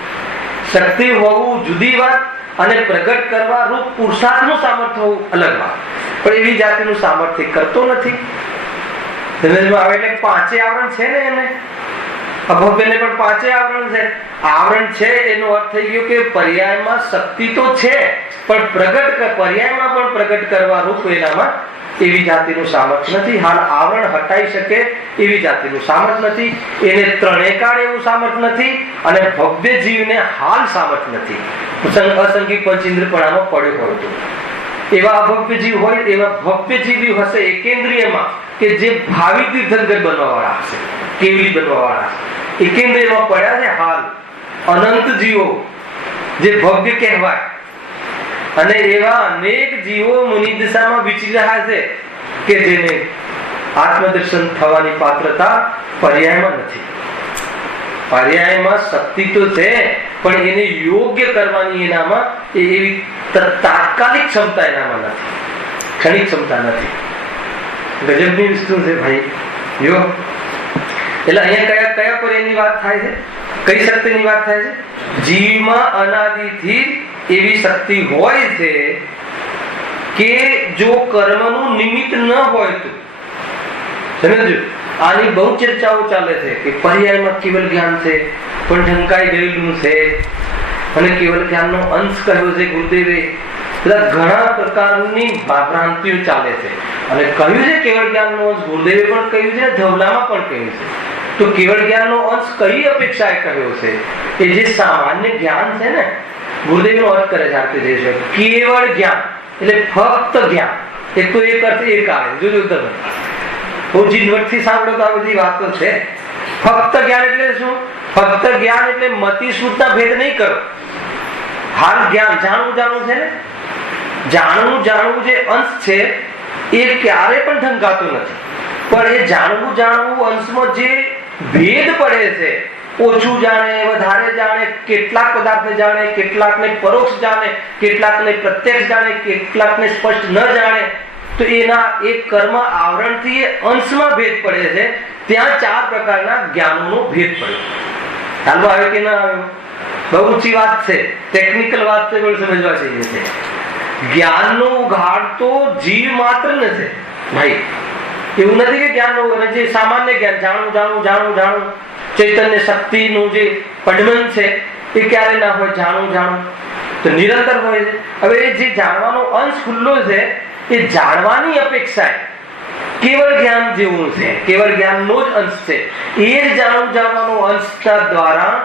શક્તિ હોવું જુદી વાત અને પ્રગટ કરવા રૂપ પુરુષાર્થનું સામર્થ્ય હોવું અલગ વાત. પણ એવી જાતિનું સામર્થ્ય કરતો નથી. સમજમાં આવે? એટલે પાંચે આવરણ છે ને એને, અભવ્યને પણ પાંચે આવરણ છે. આવરણ છે એનો અર્થ થઈ ગયો કે પર્યાયમાં શક્તિ તો છે પણ પર્યાયમાં પણ પ્રગટ કરવા રૂપ એનામાં એવી જાતિનું સામર્થ્ય નથી. હાલ આવરણ હટાઈ શકે એવી જાતિનું સામર્થ્ય નથી. એને ત્રણેય કાળ એવું સામર્થ્ય નથી અને ભવ્ય જીવને હાલ સામર્થ્ય નથી. અસંગી પંચેન્દ્રિયપણામાં પડ્યો હોય તો એવા અભવ્ય જીવ હોય, એવા ભવ્ય જીવ હશે એકેન્દ્રિયમાં કે જે ભાવિ તીર્થંકર બનવા વાળા હશે, કેવલી બનવા વાળા હશે. એકેન્દ્રિયમાં પડ્યા છે હાલ અનંત જીવો જે ભવ્ય કહેવાય. અને એવા અનેક જીવો મુનિ દિશામાં વિચરી રહ્યા છે કે જેને આત્મદર્શન થવાની પાત્રતા પર્યાયમાં નથી. પર્યાયમાં શક્તિ તો છે પણ એને યોગ્ય કરવાની એનામાં એવી તાત્કાલિક ક્ષમતા એનામાં નથી, ક્ષણિક ક્ષમતા નથી. ગજબની વસ્તુ છે ભાઈ. જો એટલે અહીંયા કયા પર્યાયની વાત થાય છે? કઈ શક્તિની વાત થાય છે? જીવમાં અનાદિથી એવી શક્તિ હોય છે કે જો કર્મનું નિમિત્ત ન હોય તો, સમજો, આની બહુ ચર્ચાઓ ચાલે છે કે પર્યાયમાં કેવલ જ્ઞાન છે પણ ઢંકાઈ ગયેલું છે અને કેવલ જ્ઞાનનો અંશ કહ્યો છે ગુરુદેવે. બધા ઘણા પ્રકારની ભ્રાંતિઓ ચાલે છે અને કહ્યું છે કેવળ જ્ઞાનનો અંશ, ગુરુદેવે પણ કહ્યું છે, ધવલામાં પણ કહ્યું છે. તો કેવળ જ્ઞાનનો અંશ કઈ અપેક્ષાએ કહ્યો છે? એ જે સામાન્ય જ્ઞાન છે ને, ગુરુદેવનો અર્થ કરે છે આરતી જય કેવળ જ્ઞાન એટલે ફક્ત જ્ઞાન. એક તો એક અર્થ એક આવે, જોજો તમે હું જીનવટથી સાંભળો તો આ બધી વાતો છે. ફક્ત જ્ઞાન એટલે શું? ફક્ત જ્ઞાન એટલે મતિ સુધના ભેદ નહીં કરો. હાલ જ્ઞાન જાણવું છે ને, જાણવું જે અંશ છે એ ક્યારે પણ ઢંકાતો નથી. પણ એ જાણવું અંશમાં જે ભેદ પડે છે, ઓછું જાણે, વધારે જાણે, કેટલાક પદાર્થને જાણે, કેટલાકને પરોક્ષ જાણે, કેટલાકને પ્રત્યક્ષ જાણે, કેટલાકને સ્પષ્ટ ન જાણે, તો એના એક કર્મ આવરણથી એ અંશમાં ભેદ પડે છે. ત્યાં 4 પ્રકારના જ્ઞાનોનો ભેદ પડે. ચાલવા આવ્યો કે ના આવ્યો? બહુ ઊંચી વાત છે, ટેકનિકલ વાત છે, પણ સમજવા જઈએ છે. જ્ઞાનનો ઉઘાડ તો જીવ માત્ર ને છે ભાઈ. એવું નથી કે જ્ઞાનનો જે સામાન્ય જ્ઞાન જાણવું ચૈતન્ય શક્તિનું જે પડમન છે એ ક્યારે ના હોય? જાણવું તો નિરંતર હોય છે. હવે જે જાણવાનો અંશ ખુલ્લો છે એ જાણવાની અપેક્ષા કેવળ જ્ઞાન જેવું છે, કેવળ જ્ઞાનનો જ અંશ છે. એ જ જાણવાનો અંશ દ્વારા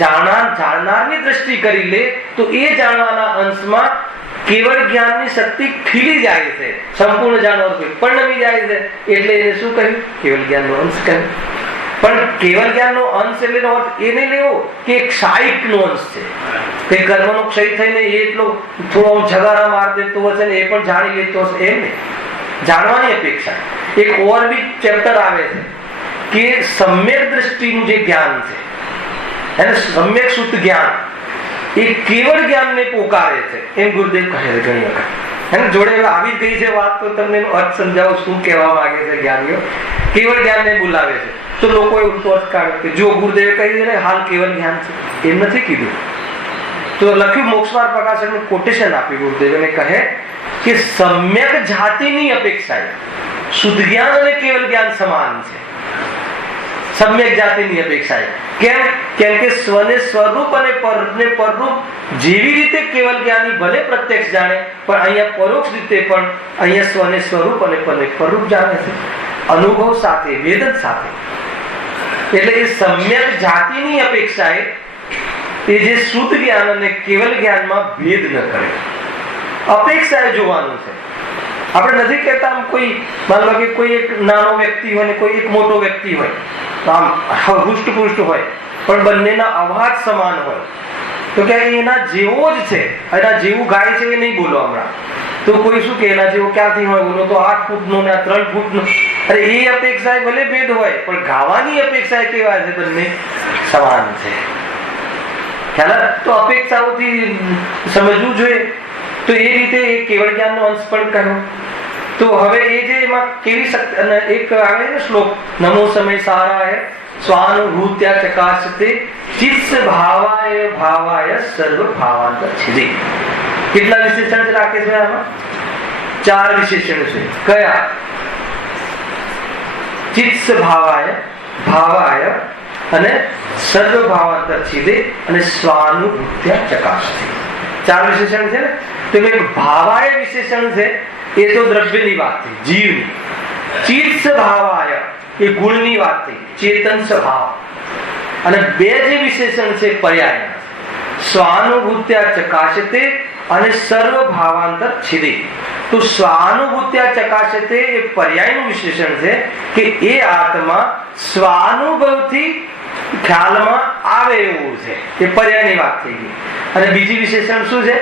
જાણનારની દ્રષ્ટિ કરી લે તો એ જાણવાના અંશમાં કેવળ જ્ઞાનની શક્તિ ખીલી જાય છે, સંપૂર્ણ જાણવા પણ નમી જાય છે. એટલે એને શું કહ્યું? કેવળ જ્ઞાનનો અંશ કહ્યું. પણ કેવળ જ્ઞાનનો અંશ એટલે અર્થ એને લેવો કે ક્ષાયિકનો અંશ છે, કે કર્મનો ક્ષય થઈને એટલો થોડો જગારા માર દેતો હશે ને એ પણ જાણી લેતો હશે, એમ નહીં. જાણવાની અપેક્ષા. એક ઓર બી ચેપ્ટર આવે છે કે સમ્યક દ્રષ્ટિનું જે જ્ઞાન છે એને સમ્યક શુદ્ધ જ્ઞાન એ કેવળ જ્ઞાનને પોકારે છે, એમ ગુરુદેવ કહે છે ઘણી વખત. એને જોડે આવી ગઈ છે વાત, તો તમને અર્થ સમજાવો શું કહેવા માંગે છે જ્ઞાનીઓ. કેવળ જ્ઞાનને બોલાવે છે તો લોકોએ ઉલટો અર્થ કાઢ્યો કે જો ગુરુદેવે કહ્યું છે ને હાલ કેવળ જ્ઞાન છે, એમ નથી કીધું. તો લખ્યું મોક્ષમાર્ગ પ્રકાશનનું કોટેશન આપ્યું ગુરુદેવ અને કહે કે સમ્યક જાતિની અપેક્ષાએ શુદ્ધ જ્ઞાન અને કેવળ જ્ઞાન સમાન છે. સમ્યક જાતિની અપેક્ષાએ કેમ? કેમ કે સ્વને સ્વરૂપ અને પરને પરરૂપ જેવી રીતે કેવળ જ્ઞાની ભલે પ્રત્યક્ષ જાણે, પણ અહીંયા પરોક્ષ રીતે પણ અહીંયા સ્વને સ્વરૂપ અને પરને પરરૂપ જાણે છે, અનુભવ સાથે, વેદન સાથે. એટલે એ સમ્યક જાતિની અપેક્ષાએ એ જે શુદ્ધ જ્ઞાન અને કેવળ જ્ઞાનમાં ભેદ ન કરે, અપેક્ષાએ જોવાનું છે. આપણે નથી કહેતા કોઈ માન લો કે કોઈ એક નાનો વ્યક્તિ હોય ને કોઈ એક મોટો વ્યક્તિ હોય, તો આમ હૃષ્ટપુષ્ટ હોય પણ બંનેના અવાજ સમાન હોય, તો કે એના જેવો જ છે, એના જેવું ગાય છે એ નહીં બોલો હમણાં. તો કોઈ શું કે એના જેવો ક્યાંથી હોય બોલો? તો 8 ફૂટનો ને 3 ફૂટનો. અરે એ અપેક્ષાએ ભલે ભેદ હોય પણ ગાવાની અપેક્ષાએ કેવા છે? બંને સમાન છે. ખ્યાલ? તો અપેક્ષાઓથી સમજવું જોઈએ. તો એ રીતે એ કેવળ જ્ઞાનનો અંશ પણ કહ્યો. તો હવે એ જે એમાં કેવી શક્તિ, અને એક આવે ને શ્લોક, નમો સમય સારાય સ્વાનુભૂત્યા ચકાશતે ચિત્ત ભાવાય સર્વ ભાવાંતર છિદે. કેટલા વિશેષણ રાખે છે આમાં? 4 વિશેષણ છે. કયા? ચિત્ત ભાવાય અને સર્વ ભાવાંતર છિદે અને સ્વાનુભૂત્યા ચકાશતે. 4 વિશેષણ છે ને. તો એક ભાવાય વિશેષણ છે, એ તો દ્રવ્યની વાત થઈ, જીવની. ચિત્ત ભાવાય એ ગુણની વાત થઈ, ચેતન સ્વભાવ. અને 2 જે વિશેષણ છે પર્યાય, સ્વાનુભૂત્યા ચકાશતે અને સર્વ ભાવાંતર છિદે. તો સ્વાનુભૂત્યા ચકાશતે એ પર્યાયનું વિશેષણ છે કે એ આત્મા સ્વાનુભવથી ખ્યાલમાં આવે એવું છે, એ પર્યાયની વાત થઈ ગઈ. અને બીજી વિશેષણ શું છે?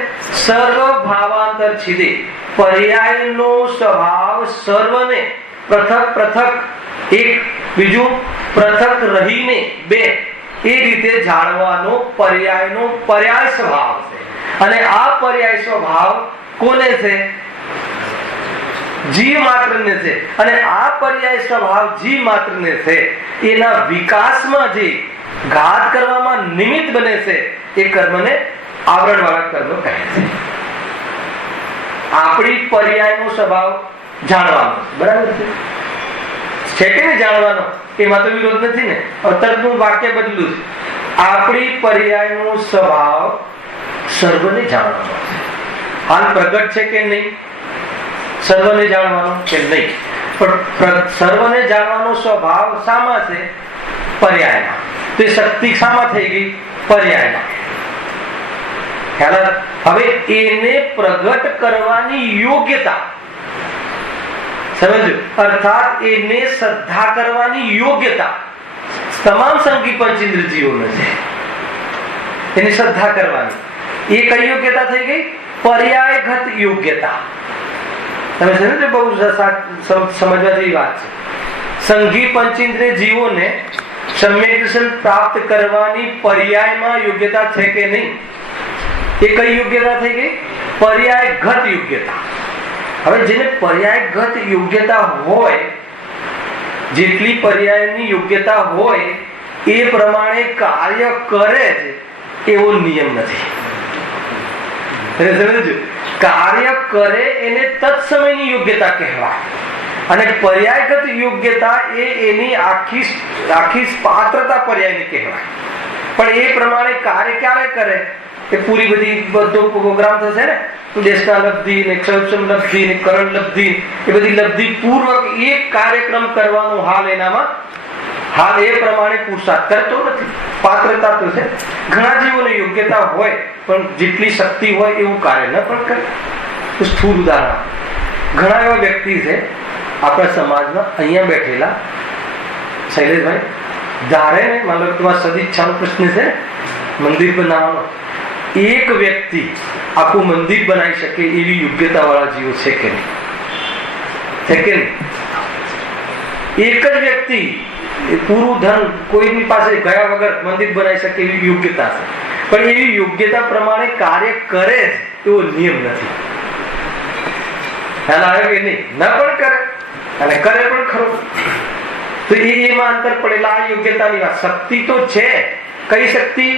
સર્વ ભાવાંતર છિદે. પર્યાયનો સ્વભાવ સર્વને પૃથક એક, બીજું પૃથક રહીને 2, એ રીતે જાણવાનો પર્યાયનો પર્યાય સ્વભાવ છે. અને આ પર્યાય સ્વભાવ કોને છે? જીવ માત્રને છે. અને આ પર્યાય સ્વભાવ જીવ માત્રને છે. એના વિકાસમાં જે ઘાત કરવામાં નિમિત્ત બને છે એ કર્મને આવરણવાળા કર્મ કહે છે. આપણી પર્યાયનો સ્વભાવ જાણવાનો, બરાબર છે કે નહીં? જાણવાનો એમાં તો વિરોધ નથી ને. તરતનું વાક્ય બદલું છે. આપણી પર્યાયનો સ્વભાવ સર્વને જાણવાનો છે. હાલ પ્રગટ છે કે નહીં? સર્વને જાણવાનો કે નહીં? પણ સર્વને જાણવાનો સ્વભાવ શામાં છે? પર્યાયમાં. તો એ શક્તિ શામાં થઈ ગઈ? પર્યાયમાં. હવે એને પ્રગટ કરવાની યોગ્યતા, સમજો, અર્થાત એને શ્રદ્ધા કરવાની યોગ્યતા તમામ સંગી પંચેન્દ્ર જીવોને છે. એની શ્રદ્ધા કરવાની એ કઈ યોગ્યતા થઈ ગઈ? પર્યાયગત યોગ્યતા. તમે સમજો, બહુ સમજવા જેવી વાત છે. સંઘી પંચેન્દ્રિય જીવોને સમ્યક દર્શન પ્રાપ્ત કરવાની પર્યાયમાં યોગ્યતા છે કે નહીં? એ કઈ યોગ્યતા થઈ ગઈ? પર્યાયગત યોગ્યતા. હવે જેને પર્યાયગત યોગ્યતા હોય, જેટલી પર્યાયની યોગ્યતા હોય એ પ્રમાણે કાર્ય કરે છે એવો નિયમ નથી. સમજો, કાર્ય કરે એને તત્સમયની યોગ્યતા કહેવાય. અને પર્યાયગત યોગ્યતા એ એની આખી પાત્રતા પર્યાયની કહેવાય. પણ એ પ્રમાણે કાર્ય ક્યારે કરે? એ પૂરી બધો પ્રોગ્રામ થશે ને, દેશના લબ્ધિ ને ક્ષૌક્ષમ લબ્ધિ ને કરણ લબ્ધિ, એ બધી લબ્ધિ પૂર્વક એક કાર્યક્રમ કરવાનો હાલ એનામાં, હાલ એ પ્રમાણે પુરુષાર્થ કરતો નથી. પાત્રતા તો છે. ઘણા જીવોને યોગ્યતા હોય પણ જેટલી શક્તિ હોય એવું કાર્ય ન પણ કરે. સ્થૂળ ઉદાહરણ, ઘણા એવા વ્યક્તિ છે આપણા સમાજમાં, અહીંયા બેઠેલા શૈલેષભાઈ, ધારે ને માનો તમારા સદિચ્છાનો પ્રશ્ન છે મંદિર બનાવવાનો, એક વ્યક્તિ આખું મંદિર બનાવી શકે એવી યોગ્યતા વાળા જીવો છે કે નહીં? છે કે નહીં? એક જ વ્યક્તિ પૂરું ધન કોઈની પાસે ગયા વગર મંદિર બનાવી શકે એવી યોગ્યતા છે. પણ એવી યોગ્યતા પ્રમાણે કાર્ય કરે એવો નિયમ નથી. ખ્યાલ આવે કે નહીં? ન પણ કરે અને કરે પણ ખરો. તો એમાં અંતર પડેલા આ યોગ્યતાની વાત. શક્તિ તો છે. કઈ શક્તિ?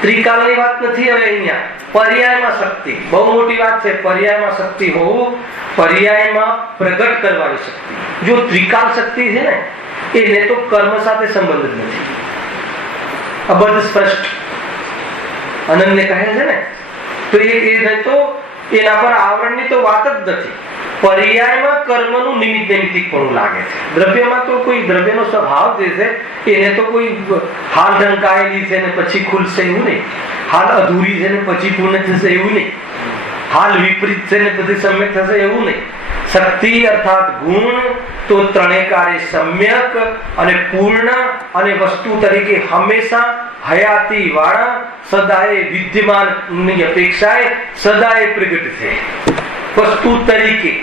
ત્રિકાલની વાત નથી. હવે અહીંયા પર્યાયમાં શક્તિ બહુ મોટી વાત છે. પર્યાયમાં શક્તિ હોવું, પર્યાયમાં પ્રગટ કરવાની શક્તિ. જો ત્રિકાલ શક્તિ છે ને, એને તો કર્મ સાથે સંબંધ જ નથી. અબદ્ધ સ્પષ્ટ અનન્ય કહે છે ને, તો એ તો એના પર આવરણની તો વાત જ નથી. પર્યાયમાં કર્મનું નિમિત્ત નૈમિત્તિકપણું લાગે છે. દ્રવ્યમાં તો કોઈ દ્રવ્યનો સ્વભાવ જે છે એને તો કોઈ હાલ ઢંકાયેલી છે ને પછી ખુલશે એવું નહીં, હાલ અધૂરી છે ને પછી પૂર્ણ થશે એવું નહીં, હાલ વિપરીત છે ને પછી સમ્યક થશે એવું નહીં. શક્તિ અર્થાત ગુણ તો ત્રણેય કાર્ય સમ્યક અને પૂર્ણ અને વસ્તુ તરીકે હંમેશા હયાતી વાળા સદાય વિદ્યમાનની અપેક્ષાએ સદાય પ્રગટ છે વસ્તુ તરીકે.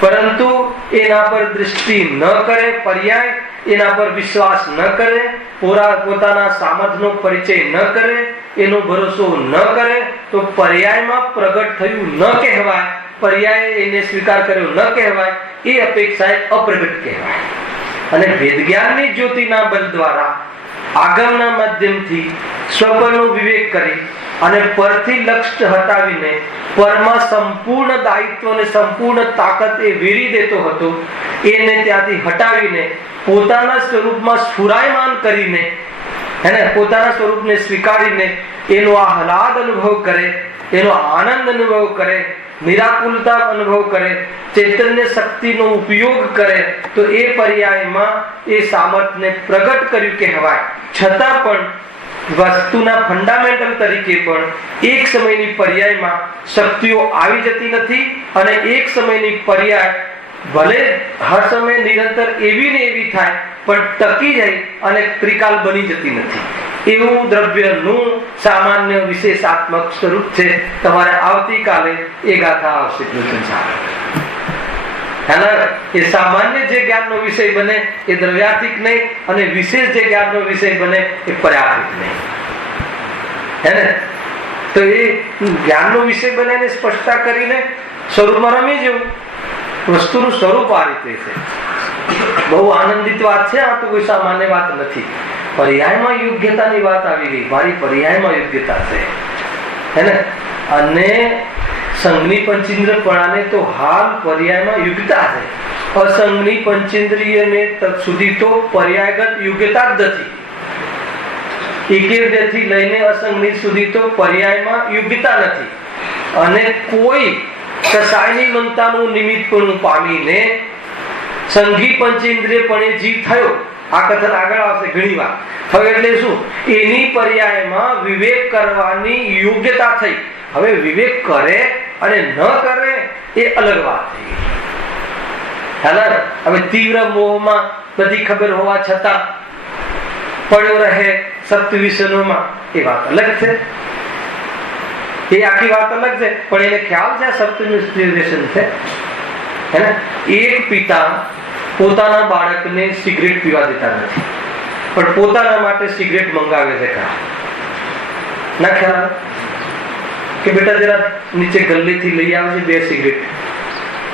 પરંતુ એના પર દૃષ્ટિ ન કરે, પર્યાય એના પર વિશ્વાસ ન કરે, પોતાના સામર્થ્યનો પરિચય ન કરે, એનો ભરોસો ન કરે, તો પર્યાયમાં પ્રગટ થયું ન કહેવાય, પર્યાય એને સ્વીકાર કર્યો ન કહેવાય, એ અપેક્ષાએ અપ્રગટ કહેવાય. અને વેદ જ્ઞાનની જ્યોતિના બળ દ્વારા આગમના માધ્યમથી સ્વબળનો વિવેક કરી અને પરથી લક્ષ્ય હટાવીને પરમાં સંપૂર્ણ દાયિત્વ અને સંપૂર્ણ તાકાત એ વેરી દેતો હતો, એને ત્યાંથી હટાવીને પોતાના સ્વરૂપમાં સ્ફુરાયમાન કરીને, હે પોતાના સ્વરૂપને સ્વીકારીને એનો આહલાદ અનુભવ કરે, એનો આનંદ અનુભવ કરે, નિરાકુલતા અનુભવ કરે, ચૈતન્ય શક્તિનો ઉપયોગ કરે, તો એ પર્યાયમાં એ સામર્થ્યને પ્રગટ કર્યું કહેવાય. છતાં પણ વસ્તુના ફંડામેન્ટલ તરીકે પણ એક સમયની પર્યાયમાં શક્તિઓ આવી જતી નથી. અને એક સમયની પર્યાય ભલે હર સમય નિરંતર એવી ને એવી થાય પણ ટકી જાય અને ત્રિકાલ બની જતી નથી. એવું દ્રવ્યનું સામાન્ય વિશેષાત્મક સ્વરૂપ છે. તમારે આવતીકાલે એ ગાથા આવશે. એ સામાન્ય જે જ્ઞાનનો વિષય બને એ દ્રવ્યાર્થિક નહીં, અને વિશેષ જે જ્ઞાનનો વિષય બને એ પરાર્થિક નહીં. હે ને? તો એ જ્ઞાનનો વિષય બને એને સ્પષ્ટતા કરીને સ્વરૂપમાં રમી જેવું. વસ્તુનું સ્વરૂપ આ રીતે છે. બહુ આનંદિત વાત છે. આ તો કોઈ સામાન્ય વાત નથી. પર્યાયમાં યોગ્યતાની વાત આવી ગઈ. મારી પર્યાયમાં યોગ્યતા છે. હે ને? અને સંઘની પંચેન્દ્રિયપણાને તો હાલ પર્યાયમાં યોગ્યતા છે. અસંઘની પંચેન્દ્રિયને સુધી તો પર્યાયગત યોગ્યતા જ નથી. એકેન્દ્રિયથી લઈને અસંઘની સુધી તો પર્યાયમાં યોગ્યતા નથી. અને કોઈ કસાયની મનતાનું નિમિત્તપણું પામીને સંઘી પંચેન્દ્રિયપણે જીવ થયો. આ કથન આગળ આવશે ઘણી વાર. હવે એટલે શું? એની પર્યાયમાં વિવેક કરવાની યોગ્યતા થઈ. હવે વિવેક કરે અને ન કરે એ અલગ વાત થઈ. હવે તીવ્ર મોહમાં બધી ખબર હોવા છતાં પડ્યો રહે સત્ય વિષયોમાં, એ વાત અલગ છે. એ આખી વાત અલગ છે. પણ એને ખ્યાલ છે સત્યનું વ્યસન છે. હે ને? એક પિતા પોતાના બાળકને સિગરેટ પીવા દેતા નથી, પણ પોતાના માટે સિગરેટ મંગાવે છે. ના ખ્યાલ આવે કે બેટા જરા નીચે ગલ્લીથી લઈ આવે છે 2 સિગરેટ,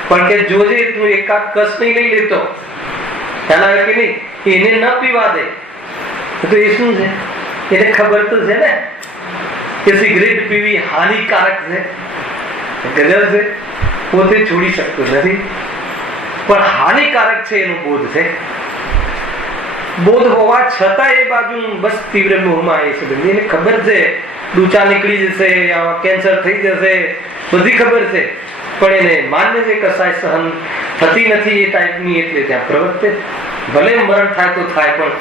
પણ કે જોજે તું એકાદ કસ નહીં લઈ લેતો. ખ્યાલ આવે કે નહીં? એને ન પીવા દે તો એ શું છે? એને ખબર તો છે ને કે સિગરેટ પીવી હાનિકારક છે. ગજબ છે. પોતે છોડી શકતો નથી, પણ હાનિકારક છે એનો બોધ છે. બોધ હોવા છતાં એ બાજુ બસ તીવ્ર મોહમાં એ છે. એને ખબર છે ડૂચા નીકળી જશે, કેન્સર થઈ જશે, બધી ખબર છે, પણ એને માન્ય છે કસાય સહન થતી નથી એ ટાઈપની, એટલે ત્યાં પ્રવર્તે. ભલે મરણ થાય તો થાય, પણ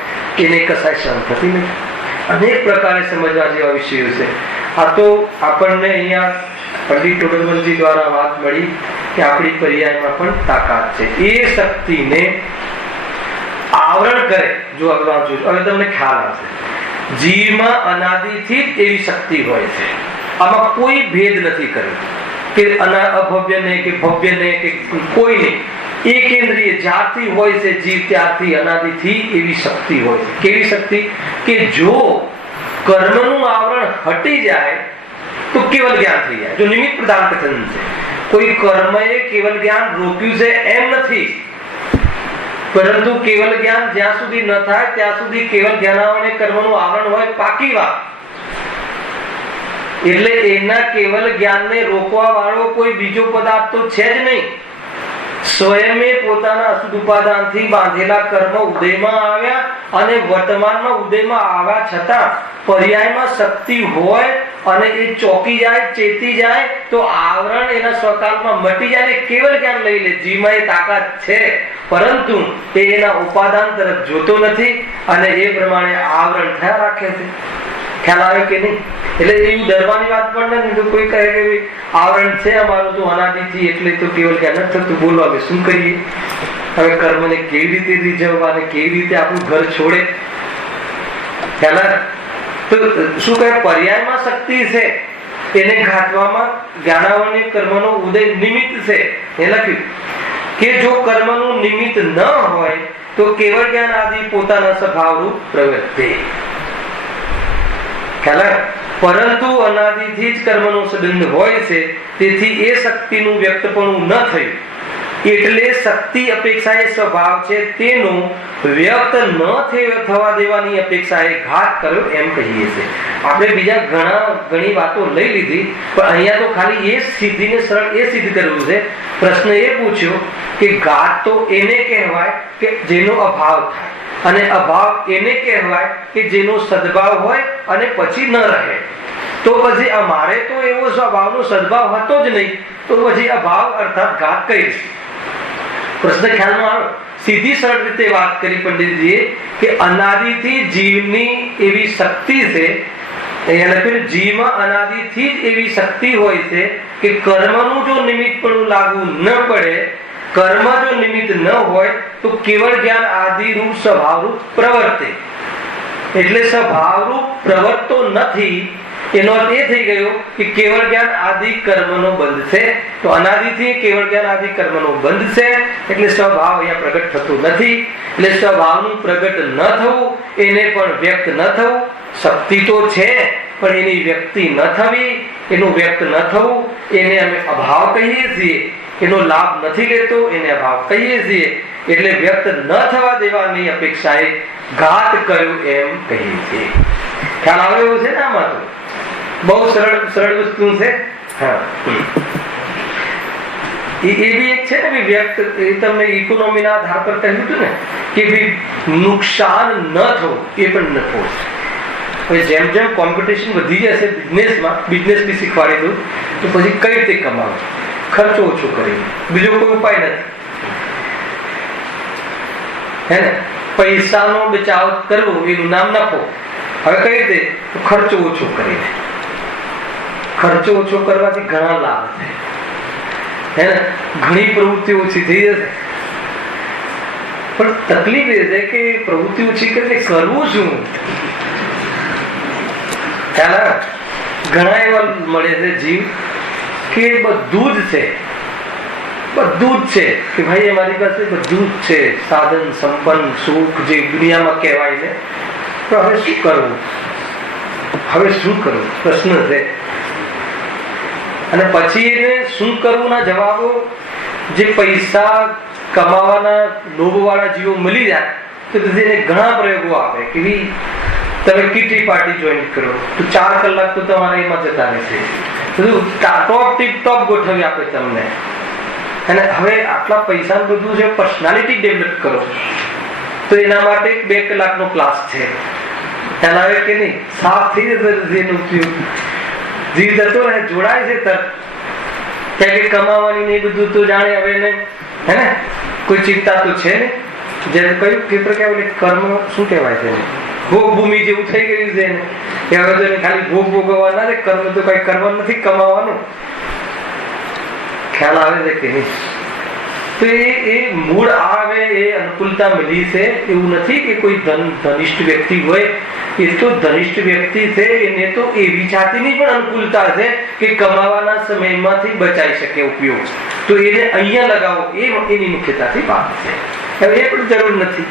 એને કસાય સહન થતી નથી. અનેક પ્રકારે સમજવા જેવા વિષયો છે. આ તો આપણને અહીંયા પંડિત ટોડરમલજી દ્વારા વાત મળી કે આપણી પર્યાયમાં પણ તાકાત છે. એ શક્તિને આવરણ કરે. જો હવે તમને ખ્યાલ આવશે, જીવમાં અનાદિથી જ એવી શક્તિ હોય છે. આમાં કોઈ ભેદ નથી કર્યો કે અભવ્ય ને કે ભવ્ય ને કે કોઈ નહીં. એકેન્દ્રિય જ્યારથી હોય છે જીવ ત્યારથી અનાદિથી એવી શક્તિ હોય છે. કેવી શક્તિ? કે જો કર્મનું આવરણ હટી જાય તો કેવલ જ્ઞાન થઈ જાય. જો નિમિત્ત પ્રધાન કથન છે, કોઈ કર્મએ કેવલ જ્ઞાન રોક્યું છે એમ નથી, પરંતુ કેવલ જ્ઞાન જ્યાં સુધી ન થાય ત્યાં સુધી કેવલ જ્ઞાનાવરણે કર્મનું આવરણ હોય, પાકી વાત. એટલે એના કેવલ જ્ઞાનને રોકવા વાળો કોઈ બીજો પદાર્થ તો છે જ નહીં. સ્વયમે પોતાના અશુદ્ધ ઉપાદાનથી બાંધેલા કર્મ ઉદયમાં આવ્યા, અને વર્તમાનમાં ઉદયમાં આવ્યા છતાં પર્યાયમાં શક્તિ હોય અને એ ચોકી જાય, ચેતી જાય તો આવરણ એના સ્વકાલમાં મટી જાય ને કેવલ જ્ઞાન લઈ લે. જીવમાં એ તાકાત છે, પરંતુ એ એના ઉપાદાન તરફ જોતો નથી અને એ પ્રમાણે આવરણ થયા રાખે છે. ખ્યાલ આવે કે નહીં? એટલે એવું ડરવાની વાત પણ નથી. તો કોઈ કહે કે આવરણ છે અમારું તો અનાદિથી, એટલે તો કેવલ જ્ઞાન નથી થતું. બોલો હવે શું કરીએ? હવે કર્મને કેવી રીતે રીઝવવા અને કેવી રીતે આપણું ઘર છોડે? ખ્યાલ આવે? તો શું કહે? પર્યાયમાં શક્તિ છે, એને ઘાટવામાં જ્ઞાનાવરણે કર્મનો ઉદય નિમિત્ત છે. એ લખ્યું કે જો કર્મનું નિમિત્ત ન હોય તો કેવળ જ્ઞાન આદિ પોતાના સ્વભાવરૂપ પ્રવૃત્તિ. પરંતુ અનાદિથી જ કર્મનો સંબંધ હોય છે, તેથી એ શક્તિનું વ્યક્તપણું ન થયું. એટલે શક્તિ અપેક્ષા એ સ્વભાવ છે તેનો વ્યક્ત ન થવા દેવાની અપેક્ષાએ ઘાત કર્યો એમ કહીએ છીએ. આપણે બીજા ઘણી વાતો લઈ લીધી, પણ અહીંયા તો ખાલી એ સિદ્ધિને સરળ એ સિદ્ધ કરવું છે. પ્રશ્ન એ પૂછ્યો કે ઘાત તો એને કહેવાય કે જેનો અભાવ થાય, અને અભાવ એને કહેવાય કે જેનો સદભાવ હોય અને પછી ન રહે. તો પછી અમારે તો એવો સ્વભાવનો સદભાવ હતો જ નહીં, તો પછી અભાવ અર્થાત ઘાત કઈ? પ્રશ્ન ખ્યાલમાં આવ્યો? સીધી સરળ રીતે વાત કરી પંડિતજીએ કે અનાદિથી જીવની એવી શક્તિ છે. જીવમાં અનાદિથી જ એવી શક્તિ હોય છે કે કર્મનું જો નિમિત્તપણું લાગુ ન પડે, કર્મ જો નિમિત્ત ન હોય તો કેવળ જ્ઞાન આદિરૂપ સ્વભાવરૂપ પ્રવર્તે. એટલે સ્વભાવરૂપ પ્રવર્તતો નથી, એનો અર્થ એ થઈ ગયો કે કેવળ જ્ઞાન આદિ કર્મનો બંધ છે. તો અનાદિથી કેવળ જ્ઞાન આદિ કર્મનો બંધ છે એટલે સ્વભાવ અહીંયા પ્રગટ થતું નથી. એટલે સ્વભાવનું પ્રગટ ન થવું, એને પણ વ્યક્ત ન થવું. શક્તિ તો છે પણ એની વ્યક્તિ ન થવી, એનું વ્યક્ત ન થવું, એને અમે અભાવ કહીએ છીએ. એનો લાભ નથી લેતો એને અભાવ કહીએ છીએ. એટલે વ્યક્ત ન થવા દેવાની અપેક્ષાએ ઘાત કર્યો એમ કહીએ છીએ. ખ્યાલ આવે એવું છે ને? આમાં તો બહુ સરળ વસ્તુ છે. હા, એ બી એક છે ને વ્યક્ત. એ તમને ઇકોનોમીના આધાર પર કહ્યું હતું ને કે ભાઈ નુકસાન ન થવું એ પણ ન થવું. હવે જેમ જેમ કોમ્પિટિશન વધી જશે બિઝનેસમાં, બિઝનેસ બી શીખવાડી દઉં તો પછી કઈ રીતે કમાવું, ખર્ચો ઓછો કરી, બીજો કોઈ ઉપાય નથી. હે ને? પૈસાનો બચાવ કરવો એનું નામ નફો. હવે કઈ રીતે? ખર્ચો ઓછો કરીને. ખર્ચો ઓછો કરવાથી ઘણા લાભ છે. હે ને? ઘણી પ્રવૃત્તિ ઓછી થઈ જશે. પણ તકલીફ એ છે કે પ્રવૃત્તિ ઓછી કરીને કરવું શું? ઘણા એવા મળે છે જીવ કે બધું જ છે, બધું જ છે કે ભાઈ અમારી પાસે બધું જ છે, સાધન સંપન્ન સુખ જે દુનિયામાં કહેવાય છે. તો હવે શું કરવું? હવે શું કરવું પ્રશ્ન છે. અને પછી એને શું કરવું ના જવાબો જે પૈસા કમાવાના લોભ વાળા જીવો મળી જાય તો એને ઘણા પ્રયોગો આપે કે તમે કીટી પાર્ટી જોઈન કરો તો 4 કલાક તો તમારે એમાં જતા રહેશે. બધું ટોપ ટીપ ટોપ ગોઠવી આપે તમને. અને હવે આટલા પૈસા બધું છે, પર્સનાલિટી ડેવલપ કરો તો એના માટે 2 કલાકનો ક્લાસ છે. ખ્યાલ આવે કે નહીં? સાફ થઈ જશે એનો ઉપયોગ. જીવ જતો રહે, જોડાય છે તરત. ક્યાં કે કમાવાની નહીં બધું તો જાણે હવે ને. હે ને? કોઈ ચિંતા તો છે ને. જેને કયું ક્ષેત્ર કહેવાય, કર્મ શું કહેવાય છે? ભોગ ભૂમિ જેવું થઈ ગયું છે એને. કે હવે તો એને ખાલી ભોગ ભોગવવાના છે, કર્મ તો કઈ કરવાનું નથી, કમાવાનું. ખ્યાલ આવે છે કે નહીં? તો એ મૂળ આવે એ અનુકૂળતા મળી છે. એવું નથી કે કોઈ ધનિષ્ઠ વ્યક્તિ હોય, એ તો ધનિષ્ઠ વ્યક્તિ છે એને તો એવી જાતિની પણ અનુકૂળતા છે કે કમાવાના સમયમાંથી બચાઈ શકે ઉપયોગ. તો એને અહીંયા લગાવો એ એની મુખ્યતાથી વાત છે. હવે એ પણ જરૂર નથી.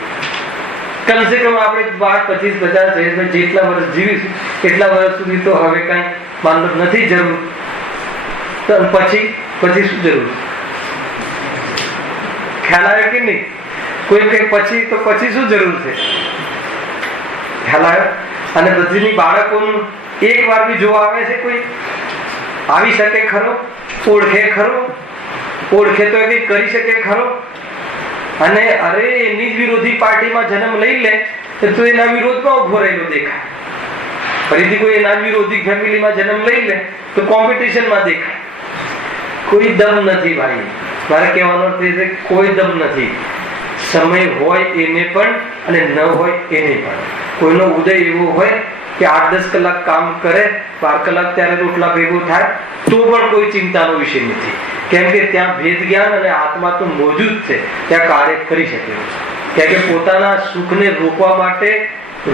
કમસે કમ આપણે 12, 25, 50 જેટલા વર્ષ જીવીશું એટલા વર્ષ સુધી તો હવે કઈ માનવ નથી જરૂર. તો પછી શું જરૂર? ખ્યાલ આવે કે નહીં? કોઈ કઈ પછી શું જરૂર છે? ખ્યાલ આવે? અને બધીની બાળકોનું એક વાર બી જોવા આવે છે કોઈ? આવી શકે ખરો? ઓળખે ખરો? ઓળખે તો કઈ કરી શકે ખરો? અને અરે એની જ વિરોધી પાર્ટીમાં જન્મ લઈ લે તો એના વિરોધમાં ઉભો રહેલો દેખાય. ફરીથી કોઈ એના વિરોધી ફેમિલીમાં જન્મ લઈ લે તો કોમ્પિટિશનમાં દેખાય. કોઈ દમ નથી ભાઈ. મારે કહેવાનો અર્થ એ છે કોઈ દમ નથી. સમય હોય એને પણ અને ન હોય એને પણ. કોઈનો ઉદય એવો હોય કે 8-10 કલાક કામ કરે, 12 કલાક ત્યારે રોટલા ભેગો થાય તો પણ કોઈ ચિંતાનો વિષય નથી. કેમ કે ત્યાં ભેદ જ્ઞાન અને આત્મા તો મોજૂદ છે, ત્યાં કાર્ય કરી શકે. કેમ કે પોતાના સુખને રોકવા માટે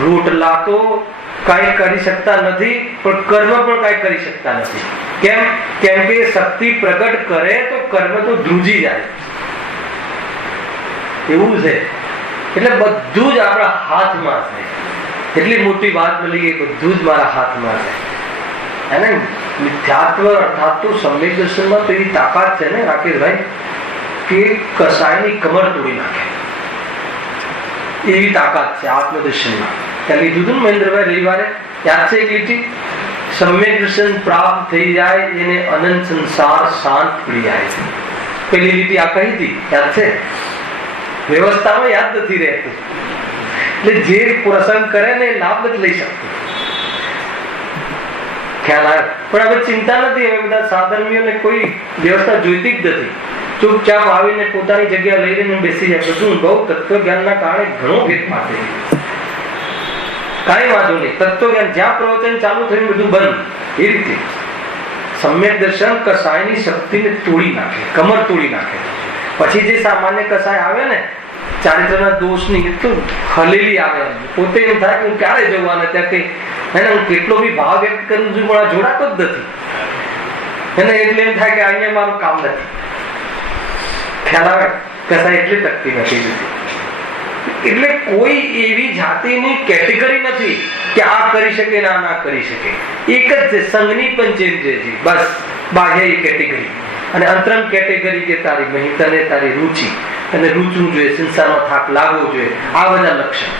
રોટલા તો કાંઈ કરી શકતા નથી, પણ કર્મ પણ કાંઈ કરી શકતા નથી. કેમ કે શક્તિ પ્રગટ કરે તો કર્મ તો ધ્રુજી જાય એવું છે. એટલે બધું જ આપણા હાથમાં છે. એટલી મોટી વાત મળી ગઈ, બધું જ મારા હાથમાં છે. એને મિથ્યાત્વ અર્થાત તો સમ્યક દર્શનમાં તો એવી તાકાત છે ને રાકેશભાઈ કે કસાયની કમર તોડી નાખે એવી તાકાત છે આત્મદર્શનમાં. ત્યાં લીધું હતું ને મહેન્દ્રભાઈ રવિવારે, યાદ છે એક લીટી? સમ્યક દર્શન પ્રાપ્ત થઈ જાય એને અનંત સંસાર શાંત પડી જાય છે. પેલી લીટી આ કહી હતી, યાદ છે? વ્યવસ્થામાં યાદ નથી રહેતું. એટલે જે પ્રસંગ કરે ને લાભ નથી લઈ શકતો. ખ્યાલ આવે? પણ હવે ચિંતા નથી. હવે બધા સાધર્મીઓને કોઈ વ્યવસ્થા જોઈતી જ નથી. ચૂપચાપ આવીને પોતાની જગ્યા લઈ લઈને બેસી જાય. બધું બહુ તત્વજ્ઞાનના કારણે ઘણો ફેરફાર થઈ ગયો. કાંઈ વાંધો નહીં. તત્વજ્ઞાન જ્યાં પ્રવચન ચાલુ થયું બધું બંધ. એ રીતે સમ્યક દર્શન કસાયની શક્તિને તોડી નાખે, કમર તોડી નાખે. પછી જે સામાન્ય કસાય આવે ને ચારિત્રના દોષની તો હલેલી આવે. પોતે એમ થાય હું ક્યારે જવાના ત્યાં કઈ એને હું કેટલો બી ભાવ વ્યક્ત કરું છું પણ આ જોડાતો જ નથી. એને એટલે એમ થાય કે અહીંયા મારું કામ નથી. ખ્યાલ આવે? કસાય એટલી તકતી નથી. એટલે કોઈ એવી જાતિની કેટેગરી નથી કે આ કરી શકે ને આ ના કરી શકે. એક જ છે, સંઘની પંચેન છે. બસ બાહ્ય કેટેગરી અને અંતરંગ કેટેગરી કે તારી મહિતા ને તારી રુચિ અને રૂચવું જોઈએ, સંસારમાં થાક લાગવો જોઈએ, આ બધા લક્ષણ.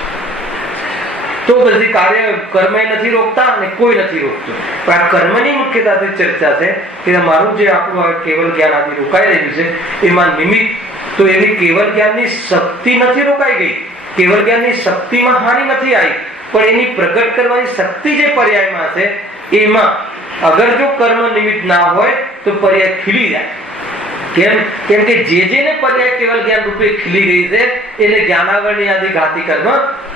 તો પછી કાર્ય કર્મ નથી રોકતા અને કોઈ નથી રોકતું. પણ આ કર્મની મુખ્યતાથી ચર્ચા છે કે મારું જે આપણું કેવલ જ્ઞાન આદિ રોકાઈ રહ્યું છે એમાં નિમિત્ત તો એની કેવલ જ્ઞાનની શક્તિ નથી રોકાઈ ગઈ. કેવલ જ્ઞાનની શક્તિમાં હાનિ નથી આવી, પણ એની પ્રગટ કરવાની શક્તિ જે પર્યાયમાં છે એમાં અગર જો કર્મ નિમિત્ત ના હોય તો પર્યાય ખીલી જાય. કેમ કે જેને પર્યાય કેવલ જ્ઞાન રૂપે ખીલી ગઈ છે એને જ્ઞાનાવરણી આદિ ઘાતી કર્મ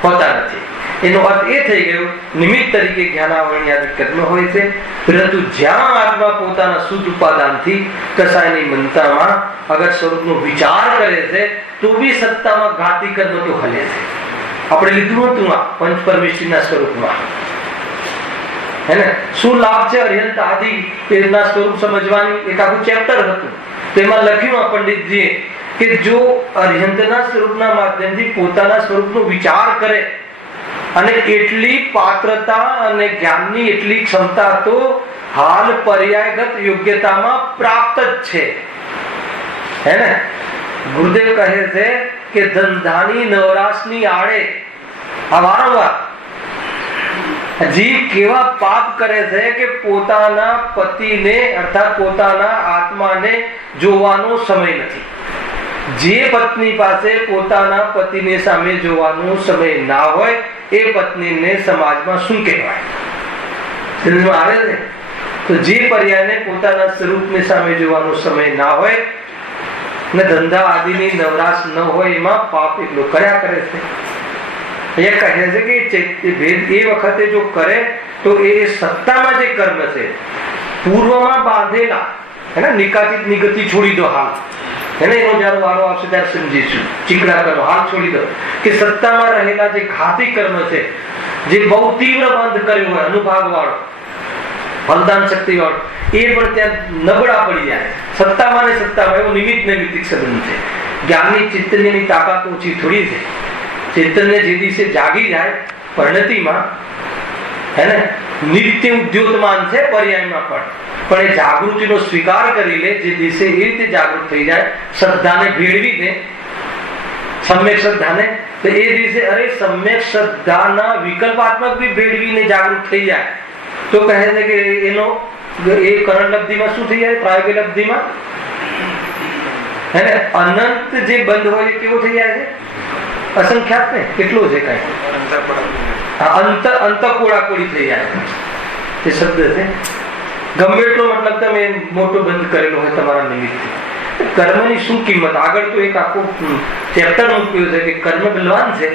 હોતા નથી. એનો અર્થ એ થઈ ગયો નિમિત્ત તરીકે જ્ઞાનાવરણી આદિ કર્મ હોય છે, પરંતુ જ્યાં આત્મા પોતાના શુદ્ધ ઉપાદાનથી કસાયની મનતામાં અગર સ્વરૂપનો વિચાર કરે છે તો બી સત્તામાં ઘાતી કર્મ તો હલે છે. આપણે લીધું હતું આ પંચ પરમેશ્વરના સ્વરૂપમાં, હે ને? શું લાભ છે અર્યંત આદિ એના સ્વરૂપ સમજવાની? એક આખું ચેપ્ટર હતું. તેમાં લખ્યું આ પંડિતજીએ કે જો અર્યંતના સ્વરૂપના માધ્યમથી પોતાના સ્વરૂપનો વિચાર કરે અને એટલી પાત્રતા અને જ્ઞાનની એટલી ક્ષમતા તો હાલ પર્યાયગત યોગ્યતામાં પ્રાપ્ત જ છે, હે ને? ગુરુદેવ કહે છે કે ધંધાની નવરાશની આડે આ વારંવાર જીવ કેવા પાપ કરે છે કે પોતાના પતિને અર્થાત પોતાના આત્માને જોવાનો સમય નથી. જે પત્ની પાસે પોતાના પતિને સામે જોવાનો સમય ના હોય એ પત્નીને સમાજમાં શું કહેવાય? આવે ને? તો જે પર્યાયને પોતાના સ્વરૂપની સામે જોવાનો સમય ના હોય ને ધંધા આદિની નવરાશ ન હોય એમાં પાપ એટલો કર્યા કરે છે. એ કહે છે કે ભેદ એ વખતે જો કરે તો એ સત્તામાં જે કર્મ છે પૂર્વમાં બાંધેલા, હે ને? નિકાતિત નિગતિ છોડી દો હાલ, હે ને? એનો જયારે વારો આવશે ત્યારે સમજીશું. ચીકડા કર્મ હાલ છોડી દો કે સત્તામાં રહેલા જે ઘાતી કર્મ છે, જે બહુ તીવ્ર બંધ કર્યો હોય, અનુભાગ વાળો, ફલદાન શક્તિ વાળો, એ પણ ત્યાં નબળા પડી જાય. સત્તામાં ને સત્તામાં એવું નિમિત્ત નૈમિત્તિક સંબંધ છે. જ્ઞાનની ચૈતન્યની તાકાત ઓછી થોડી છે. ચૈતન્ય જે દિવસે જાગી જાય પરિણતિમાં, હે ને? નિત્ય ઉદ્યોતમાન છે પર્યાયમાં પણ એ જાગૃતિનો સ્વીકાર કરી લે. જે દિવસે એ રીતે જાગૃત થઈ જાય શ્રદ્ધાને ભેળવીને, સમ્યક શ્રદ્ધાને, તો એ દિવસે અરે સમ્યક શ્રદ્ધાના વિકલ્પાત્મક બી ભેળવીને જાગૃત થઈ જાય તો કહે છે કે એનો એ કરણ લબ્ધિમાં શું થઈ જાય? પ્રાયોગિક લબ્ધિમાં, હે ને? અનંત જે બંધ હોય એ કેવો થઈ જાય છે? અસંખ્યાત ને કેટલો છે કઈ અંતકોળાકોળી થઈ જાય એ શબ્દ છે. ગમે એટલો મતલબ તમે મોટો બંધ કરેલો હોય તમારા નિમિત્તે. કર્મની શું કિંમત? આગળ તો એક આખું ચેપ્ટર મૂક્યું છે કે કર્મ બલવાન છે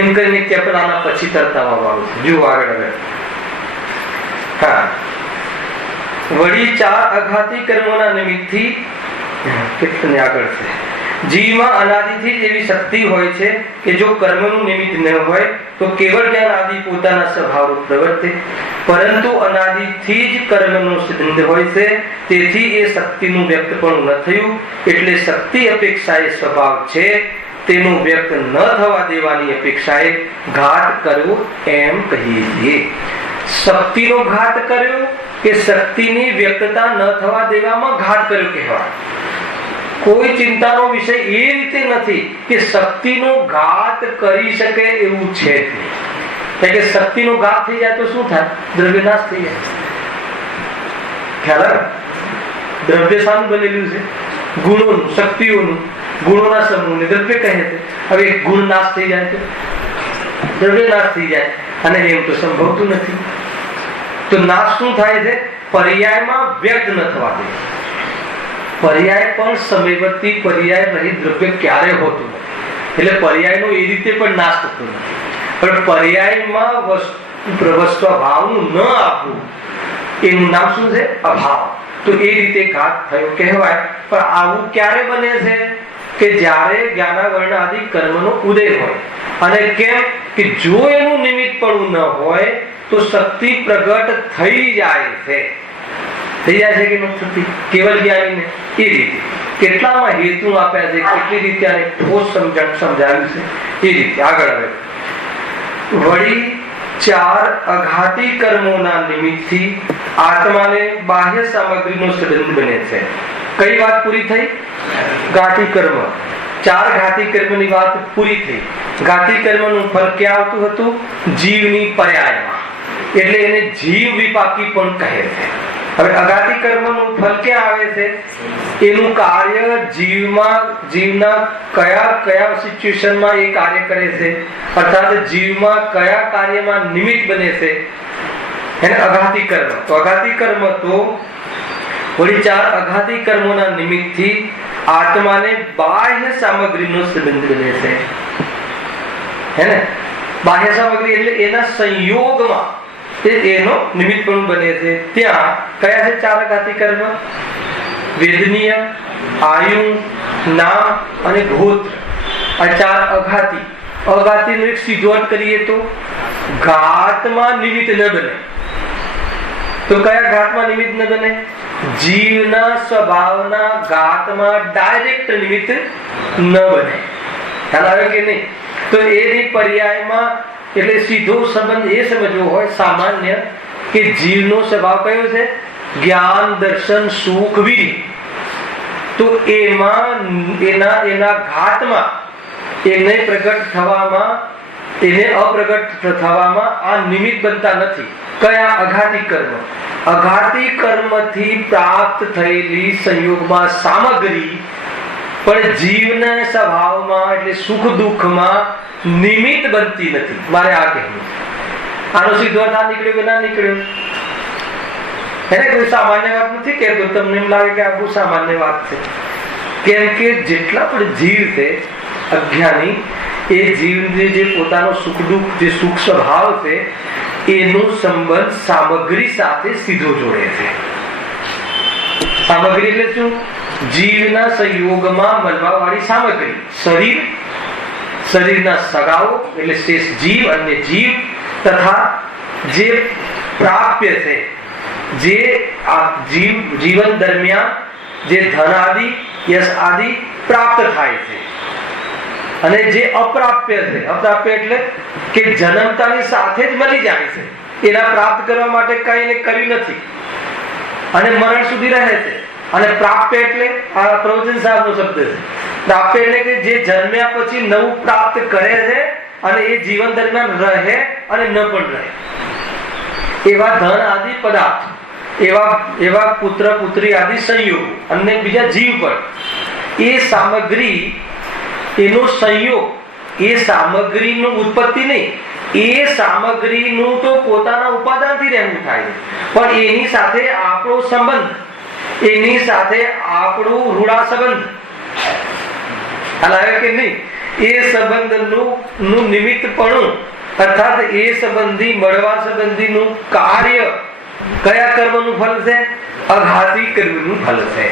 એમ કરીને ચેપ્ટર આના પછી તરતા વાળું છે. જુઓ આગળ હવે. હા, વળી 4 અઘાતી કર્મોના નિમિત્તથી કેટલી આગળ છે. જીવમાં અનાદિથી જ એવી શક્તિ હોય છે કે જો કર્મનું નિમિત્ત ન હોય તો કેવળ જ્ઞાન આદિ પોતાના સ્વભાવરૂપ પ્રવર્તે, પરંતુ અનાદિથી જ કર્મનો સિદ્ધ હોય છે, તેથી એ શક્તિનું વ્યક્ત પણ ન થયું. એટલે શક્તિ અપેક્ષાએ સ્વભાવ છે તેનું વ્યક્ત ન થવા દેવાની અપેક્ષાએ ઘાત કરવો એમ કહીએ છીએ. શક્તિનો ઘાત કર્યો કે શક્તિની વ્યક્તતા ન થવા દેવામાં ઘાત કર્યો કહેવાય. કોઈ ચિંતાનો વિષય એ રીતે નથી કે શક્તિનો ઘાત કરી શકે એવું છે જ નહીં. કે શક્તિનો ઘાત થઈ જાય તો શું થાય? દ્રવ્ય નાશ થઈ જાય. ખ્યાલ આવે? દ્રવ્ય શાનું બનેલું છે? ગુણોનું, શક્તિઓનું, ગુણોના સમૂહને દ્રવ્ય કહે છે. હવે એક ગુણ નાશ થઈ જાય તો દ્રવ્ય નાશ થઈ જાય, અને એમ તો સંભવતું નથી. તો નાશ શું થાય છે? પર્યાયમાં વ્યક્ત ન થવા દે. પર્યાય પણ સમયવર્તી પર્યાય રહિત દ્રવ્ય ક્યારે હોતું નથી. એટલે પર્યાયનો એ રીતે પણ નાશ થતો નથી. પણ પર્યાયમાં પ્રવસ્વા ભાવનું ન આપવું એનું નામ શું છે? અભાવ. તો એ રીતે ઘાત થયો કહેવાય. પણ આવું ક્યારે બને છે? કે જ્યારે જ્ઞાનાવર્ણ આદિ કર્મનો ઉદય હોય. અને કેમ? કે જો એનું નિમિત્તપણું ન હોય તો શક્તિ પ્રગટ થઈ જાય છે કે નથી થતી? કેવલ જ્ઞાનીને એ રીતે કેટલામાં હેતુ આપ્યા છે, કેટલી રીતે આને ઠોસ સમજાવ્યું છે એ રીતે આગળ આવે. વળી 4 અઘાતી કર્મોના નિમિત્તથી આત્માને બાહ્ય સામગ્રીનો સંબંધ બને છે. કઈ વાત પૂરી થઈ? ઘાતી કર્મ. 4 ઘાતી કર્મની વાત પૂરી થઈ. ઘાતી કર્મનું ફળ ક્યાં આવતું હતું? જીવની પર્યાયમાં, એટલે એને જીવ વિપાકી પણ કહે છે. હવે અઘાતી કર્મનું ફળ ક્યાં આવે છે? એનું કાર્ય જીવના કયા સિચ્યુએશનમાં એ કાર્ય કરે છે, અર્થાત જીવમાં કયા કાર્યમાં નિમિત્ત બને છે, એને અઘાતી કર્મ. તો અઘાતી કર્મ તો વળી 4 અઘાતી કર્મોના નિમિત્તથી આત્માને બાહ્ય સામગ્રીનો સંબંધ બને છે. હે ને? બાહ્ય સામગ્રી એટલે એના સંયોગમાં એનો નિમિત્ત પણ બને છે. ત્યાં કયા છે 4 અઘાતી કર્મ? વેદનીય, આયુ, નામ અને ગોત્ર. આ 4 અઘાતી. અઘાતીનો એક સીધો અર્થ કરીએ તો ઘાતમાં નિમિત્ત ન બને. તો કયા ઘાતમાં નિમિત્ત ન બને? જીવના સ્વભાવના ઘાતમાં ડાયરેક્ટ નિમિત્ત ન બને. ખ્યાલ આવે કે નહીં? તો એની પર્યાયમાં એટલે સીધો સંબંધ એ સમજવો હોય સામાન્ય કે જીવનો સ્વભાવ કયો છે? જ્ઞાન, દર્શન, સુખ, વીર્ય. તો એમાં એના ઘાતમાં એને પ્રગટ થવામાં, એને અપ્રગટ થવામાં આ નિમિત્ત બનતા નથી. કયા? અઘાતી કર્મ. અઘાતી કર્મથી પ્રાપ્ત થયેલી સંયોગમાં સામગ્રી પણ જીવના સ્વભાવમાં એટલે સુખ દુઃખમાં નિમિત્ત બનતી નથી. મારે આ કહેવું. આનો સીધો ના નીકળ્યો કે ના નીકળ્યો? એને કોઈ સામાન્ય વાત નથી કહેતો. તમને એમ લાગે કે આ બહુ સામાન્ય વાત છે. કેમ કે જેટલા પણ જીવ છે અજ્ઞાની, એ જીવને જે પોતાનો સુખ દુઃખ, જે સુખ સ્વભાવ છે એનો સંબંધ સામગ્રી સાથે સીધો જોડે છે. સામગ્રી એટલે શું? જીવના સંયોગમાં મળવા વાળી સામગ્રી. શરીરના સગાઓ એટલે શેષ જીવ અને જીવ, તથા જે પ્રાપ્ય છે, જે જીવન દરમિયાન જે ધન આદિ, યશ આદિ પ્રાપ્ત થાય છે, અને જે અપ્રાપ્ય છે. અપ્રાપ્ય એટલે કે જન્મતાની સાથે જ મળી જાય છે, એના પ્રાપ્ત કરવા માટે કઈ એને કર્યું નથી અને મરણ સુધી રહે છે. અને પ્રાપ્ય એટલે આ પ્રવચન સાહેબનો શબ્દ છે. પ્રાપ્ય એટલે કે જે જન્મ્યા પછી નવું પ્રાપ્ત કરે છે અને એ જીવન દરમિયાન રહે અને ન પણ રહે. એવા ધન આદિ પદાર્થ, એવા પુત્ર પુત્રી આદિ સંયોગ અને બીજા જીવ પણ, એ સામગ્રી, એનો સંયોગ, એ સામગ્રીનું ઉત્પત્તિ નહીં, એ સામગ્રીનું તો પોતાના ઉપાદાનથી રહેવું થાય, પણ એની સાથે આપણો સંબંધ, એની સાથે આપણું રૂડા સંબંધ હાલ કે નહીં, એ સંબંધનું નિમિત્તપણું, અર્થાત એ સંબંધી મળવા સંબંધીનું કાર્ય કયા કર્મનું ફળ છે? અઘાતી કર્મનું ફળ છે.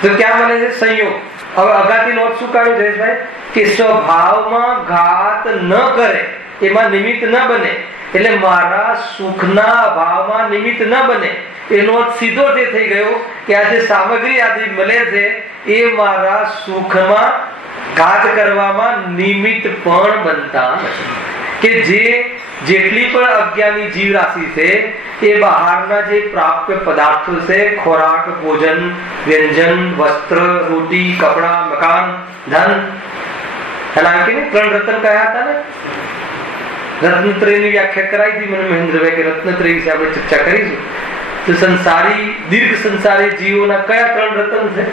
તો ક્યાં મળે છે? સંયોગ. હવે અઘાતીનો અર્થ શું કાઢ્યો છે ભાઈ? કે સ્વભાવમાં ઘાત ન કરે, એમાં નિમિત્ત ન બને, એટલે મારા સુખના અભાવમાં નિમિત્ત ન બને. એનો અર્થ સીધો જે થઈ ગયો કે આ જે સામગ્રી આદિ મળે છે એ મારા સુખમાં ઘાત કરવામાં નિમિત્ત પણ બનતા નથી. કે જેટલી પણ અજ્ઞાની જીવ રાશિ છે એ બહારના જે પ્રાપ્ય પદાર્થો છે, ખોરાક, ભોજન, વ્યંજન, વસ્ત્ર, રોટી, કપડા, મકાન, ધન, એના કે 3 રત્ન કયા હતા ને? રત્નત્રયની વ્યાખ્યા કરાઈ હતી મને મહેન્દ્રભાઈ કે રત્નત્રય વિશે આપણે ચર્ચા કરીશું. તો દીર્ઘ સંસારી જીવોના કયા 3 રત્ન છે?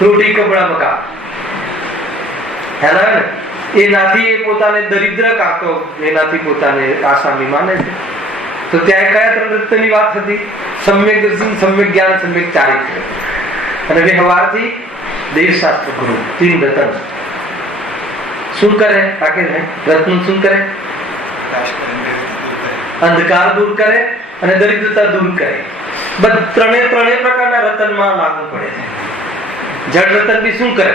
રોટી, કપડા, મકાન. હેલા ને? એનાથી એ પોતાને દરિદ્ર કાતો એનાથી પોતાને આસામી માને છે. તો ત્યાં કયા 3 રત્નની વાત હતી? સમ્યક દર્શન, સમ્યક જ્ઞાન, સમ્યક ચારિત્ર્ય. અને વ્યવહારથી દેવશાસ્ત્ર ગુરુ. 3 રત્ન. શું કરે? રત્ન શું કરે? અંધકાર દૂર કરે અને દરિદ્રતા દૂર કરે. ત્રણેય પ્રકારના રતનમાં લાગુ પડે છે. જળ રતન બી શું કરે?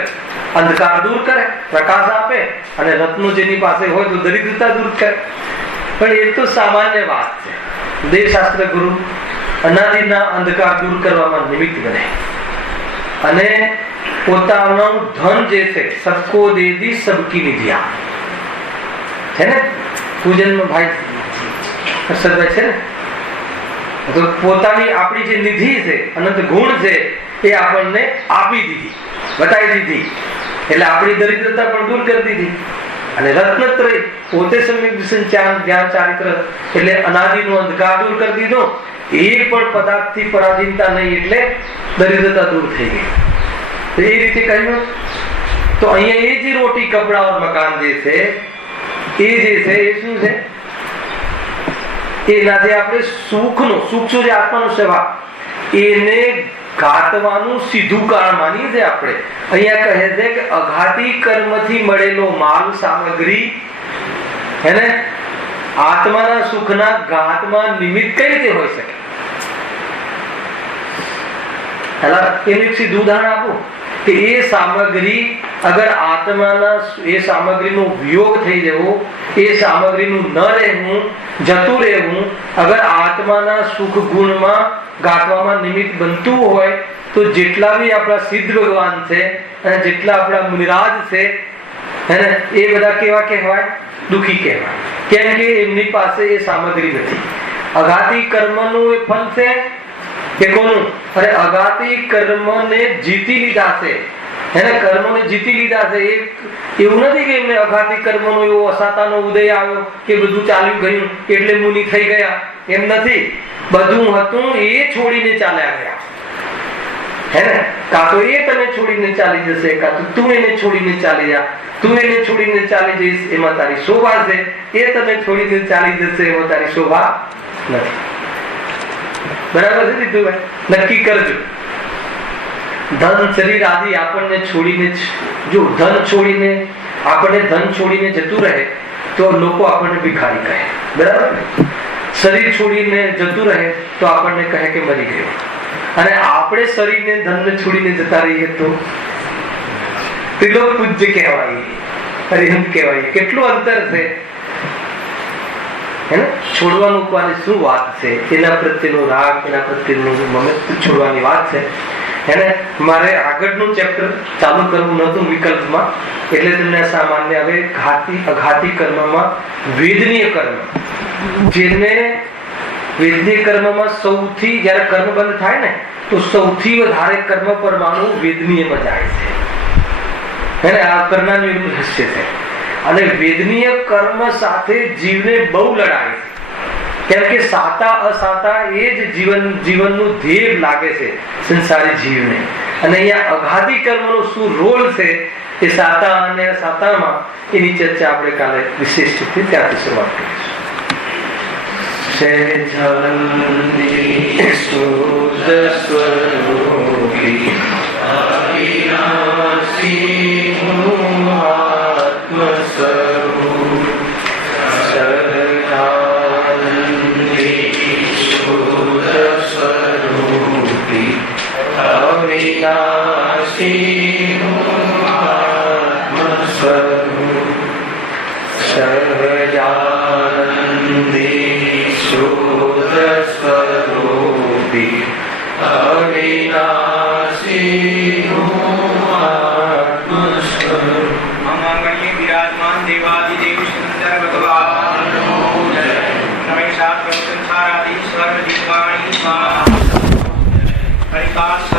અંધકાર દૂર કરે, પ્રકાશ આપે, અને રત્નો જેની પાસે હોય તો દરિદ્રતા દૂર કરે. પણ એ તો સામાન્ય વાત છે. દેવશાસ્ત્ર ગુરુ અનાદિના અંધકાર દૂર કરવામાં નિમિત્ત બને અને પોતાનું ધન જે છે સબકો દે દી સબકી નિધિયા છે ને, પૂજનમાં ભાઈ હર્ષદભાઈ છે ને, તો પોતાની આપણી જે નિધિ છે, અનંત ગુણ છે, એ આપણને આપી દીધી, બતાવી દીધી, એટલે આપણી દરિદ્રતા પણ દૂર કરી દીધી. અને રત્નત્રય પોતે સમ્યક દર્શન જ્ઞાન ચારિત્ર એટલે અનાદિનો અંધકાર દૂર કરી દીધો. એક પણ પદાર્થથી પરાધીનતા નહીં એટલે દરિદ્રતા દૂર થઈ ગઈ. તો એ રીતે કહ્યું. તો અહીંયા એ જે રોટી કપડા ઓર મકાન જે છે એ જે છે એ શું છે? એનાથી આપણે સુખનો સુખ શું છે? આત્માનો સેવા એને ઘાતવાનું સીધું કારણ માનીએ છીએ આપણે. અહીંયા કહે છે કે અઘાતી કર્મથી મળેલો માલ સામગ્રી એને આત્માના સુખના ઘાતમાં નિમિત્ત કઈ રીતે હોઈ શકે? એનું એક સીધું ઉદાહરણ આપું કે એ સામગ્રી અગર આત્માના એ સામગ્રીનો વિયોગ થઈ જવો, એ સામગ્રીનું ન રહેવું, જતું રહેવું અગર આત્માના સુખ ગુણમાં ગાંઠવામાં નિમિત્ત બનતું હોય તો જેટલા બી આપણા સિદ્ધ ભગવાન છે અને જેટલા આપણા મુનિરાજ છે એને એ બધા કેવા કહેવાય? દુઃખી કહેવાય. કેમ કે એમની પાસે એ સામગ્રી નથી. અઘાતી કર્મનું એ ફળ છે કે કોનું? અરે અઘાતી કર્મને જીતી લીધા છે, એને કર્મને જીતી લીધા છે. એવું નથી કે એમને અઘાતી કર્મનો એવો અસાતાનો ઉદય આવ્યો કે બધું ચાલ્યું ગયું એટલે મુનિ થઈ ગયા, એમ નથી. બધું હતું એ છોડીને ચાલ્યા ગયા, હે ને? કાં તો એ તને છોડીને ચાલી જશે, કાં તો તું એને છોડીને ચાલી જા. તું એને છોડીને ચાલી જઈશ એમાં તારી શોભા છે, એ તને છોડીને ચાલી જશે એમાં તારી શોભા નથી. બરાબર છે દીધુભાઈ? નક્કી કરજો. ધન શરીર આદિ આપણને છોડીને, જો ધન છોડીને આપણને ધન છોડીને જતું રહે તો લોકો આપણને ભિખારી કહે, બરાબર ને? શરીર છોડીને જતું રહે તો આપણને કહે કે મરી ગયો. અને આપણે શરીરને ધનને છોડીને જતા રહીએ તો ત્રિલોક પૂજ્ય કહેવાય, હરિહંત કહેવાય. કેટલું અંતર છે હે ને? છોડવા મૂકવાની શું વાત છે? એના પ્રત્યેનો રાગ, એના પ્રત્યેનું મમત્વ છોડવાની વાત છે. એને મારે આગળનું ચેપ્ટર ચાલુ કરવું નહોતું વિકલ્પમાં, એટલે તમને સામાન્ય હવે અઘાતી કર્મમાં વેદનીય કર્મ, જેને વેદનીય કર્મમાં સૌથી જયારે કર્મ બંધ થાય ને તો સૌથી વધારે કર્મ પરમાણુ વેદનીયમાં જાય છે. એને આ કરનાનું એવું રહસ્ય છે. અને વેદનીય કર્મ સાથે જીવને બહુ લડાય છે. કેમ કે સાતા અસાતા એ જ જીવનનું ધ્યેય લાગે છે સંસારી જીવને. અને અહીંયા અઘાતી કર્મનો શું રોલ છે એ સાતા અને અસાતામાં, એની ચર્ચા આપણે કાલે વિશેષ રીતે ત્યાંથી શરૂઆત विराजमान देवादिदेव सुंदर भगवान रमेशा प्रसंसारादि सर्व दिवाणी हरिकाश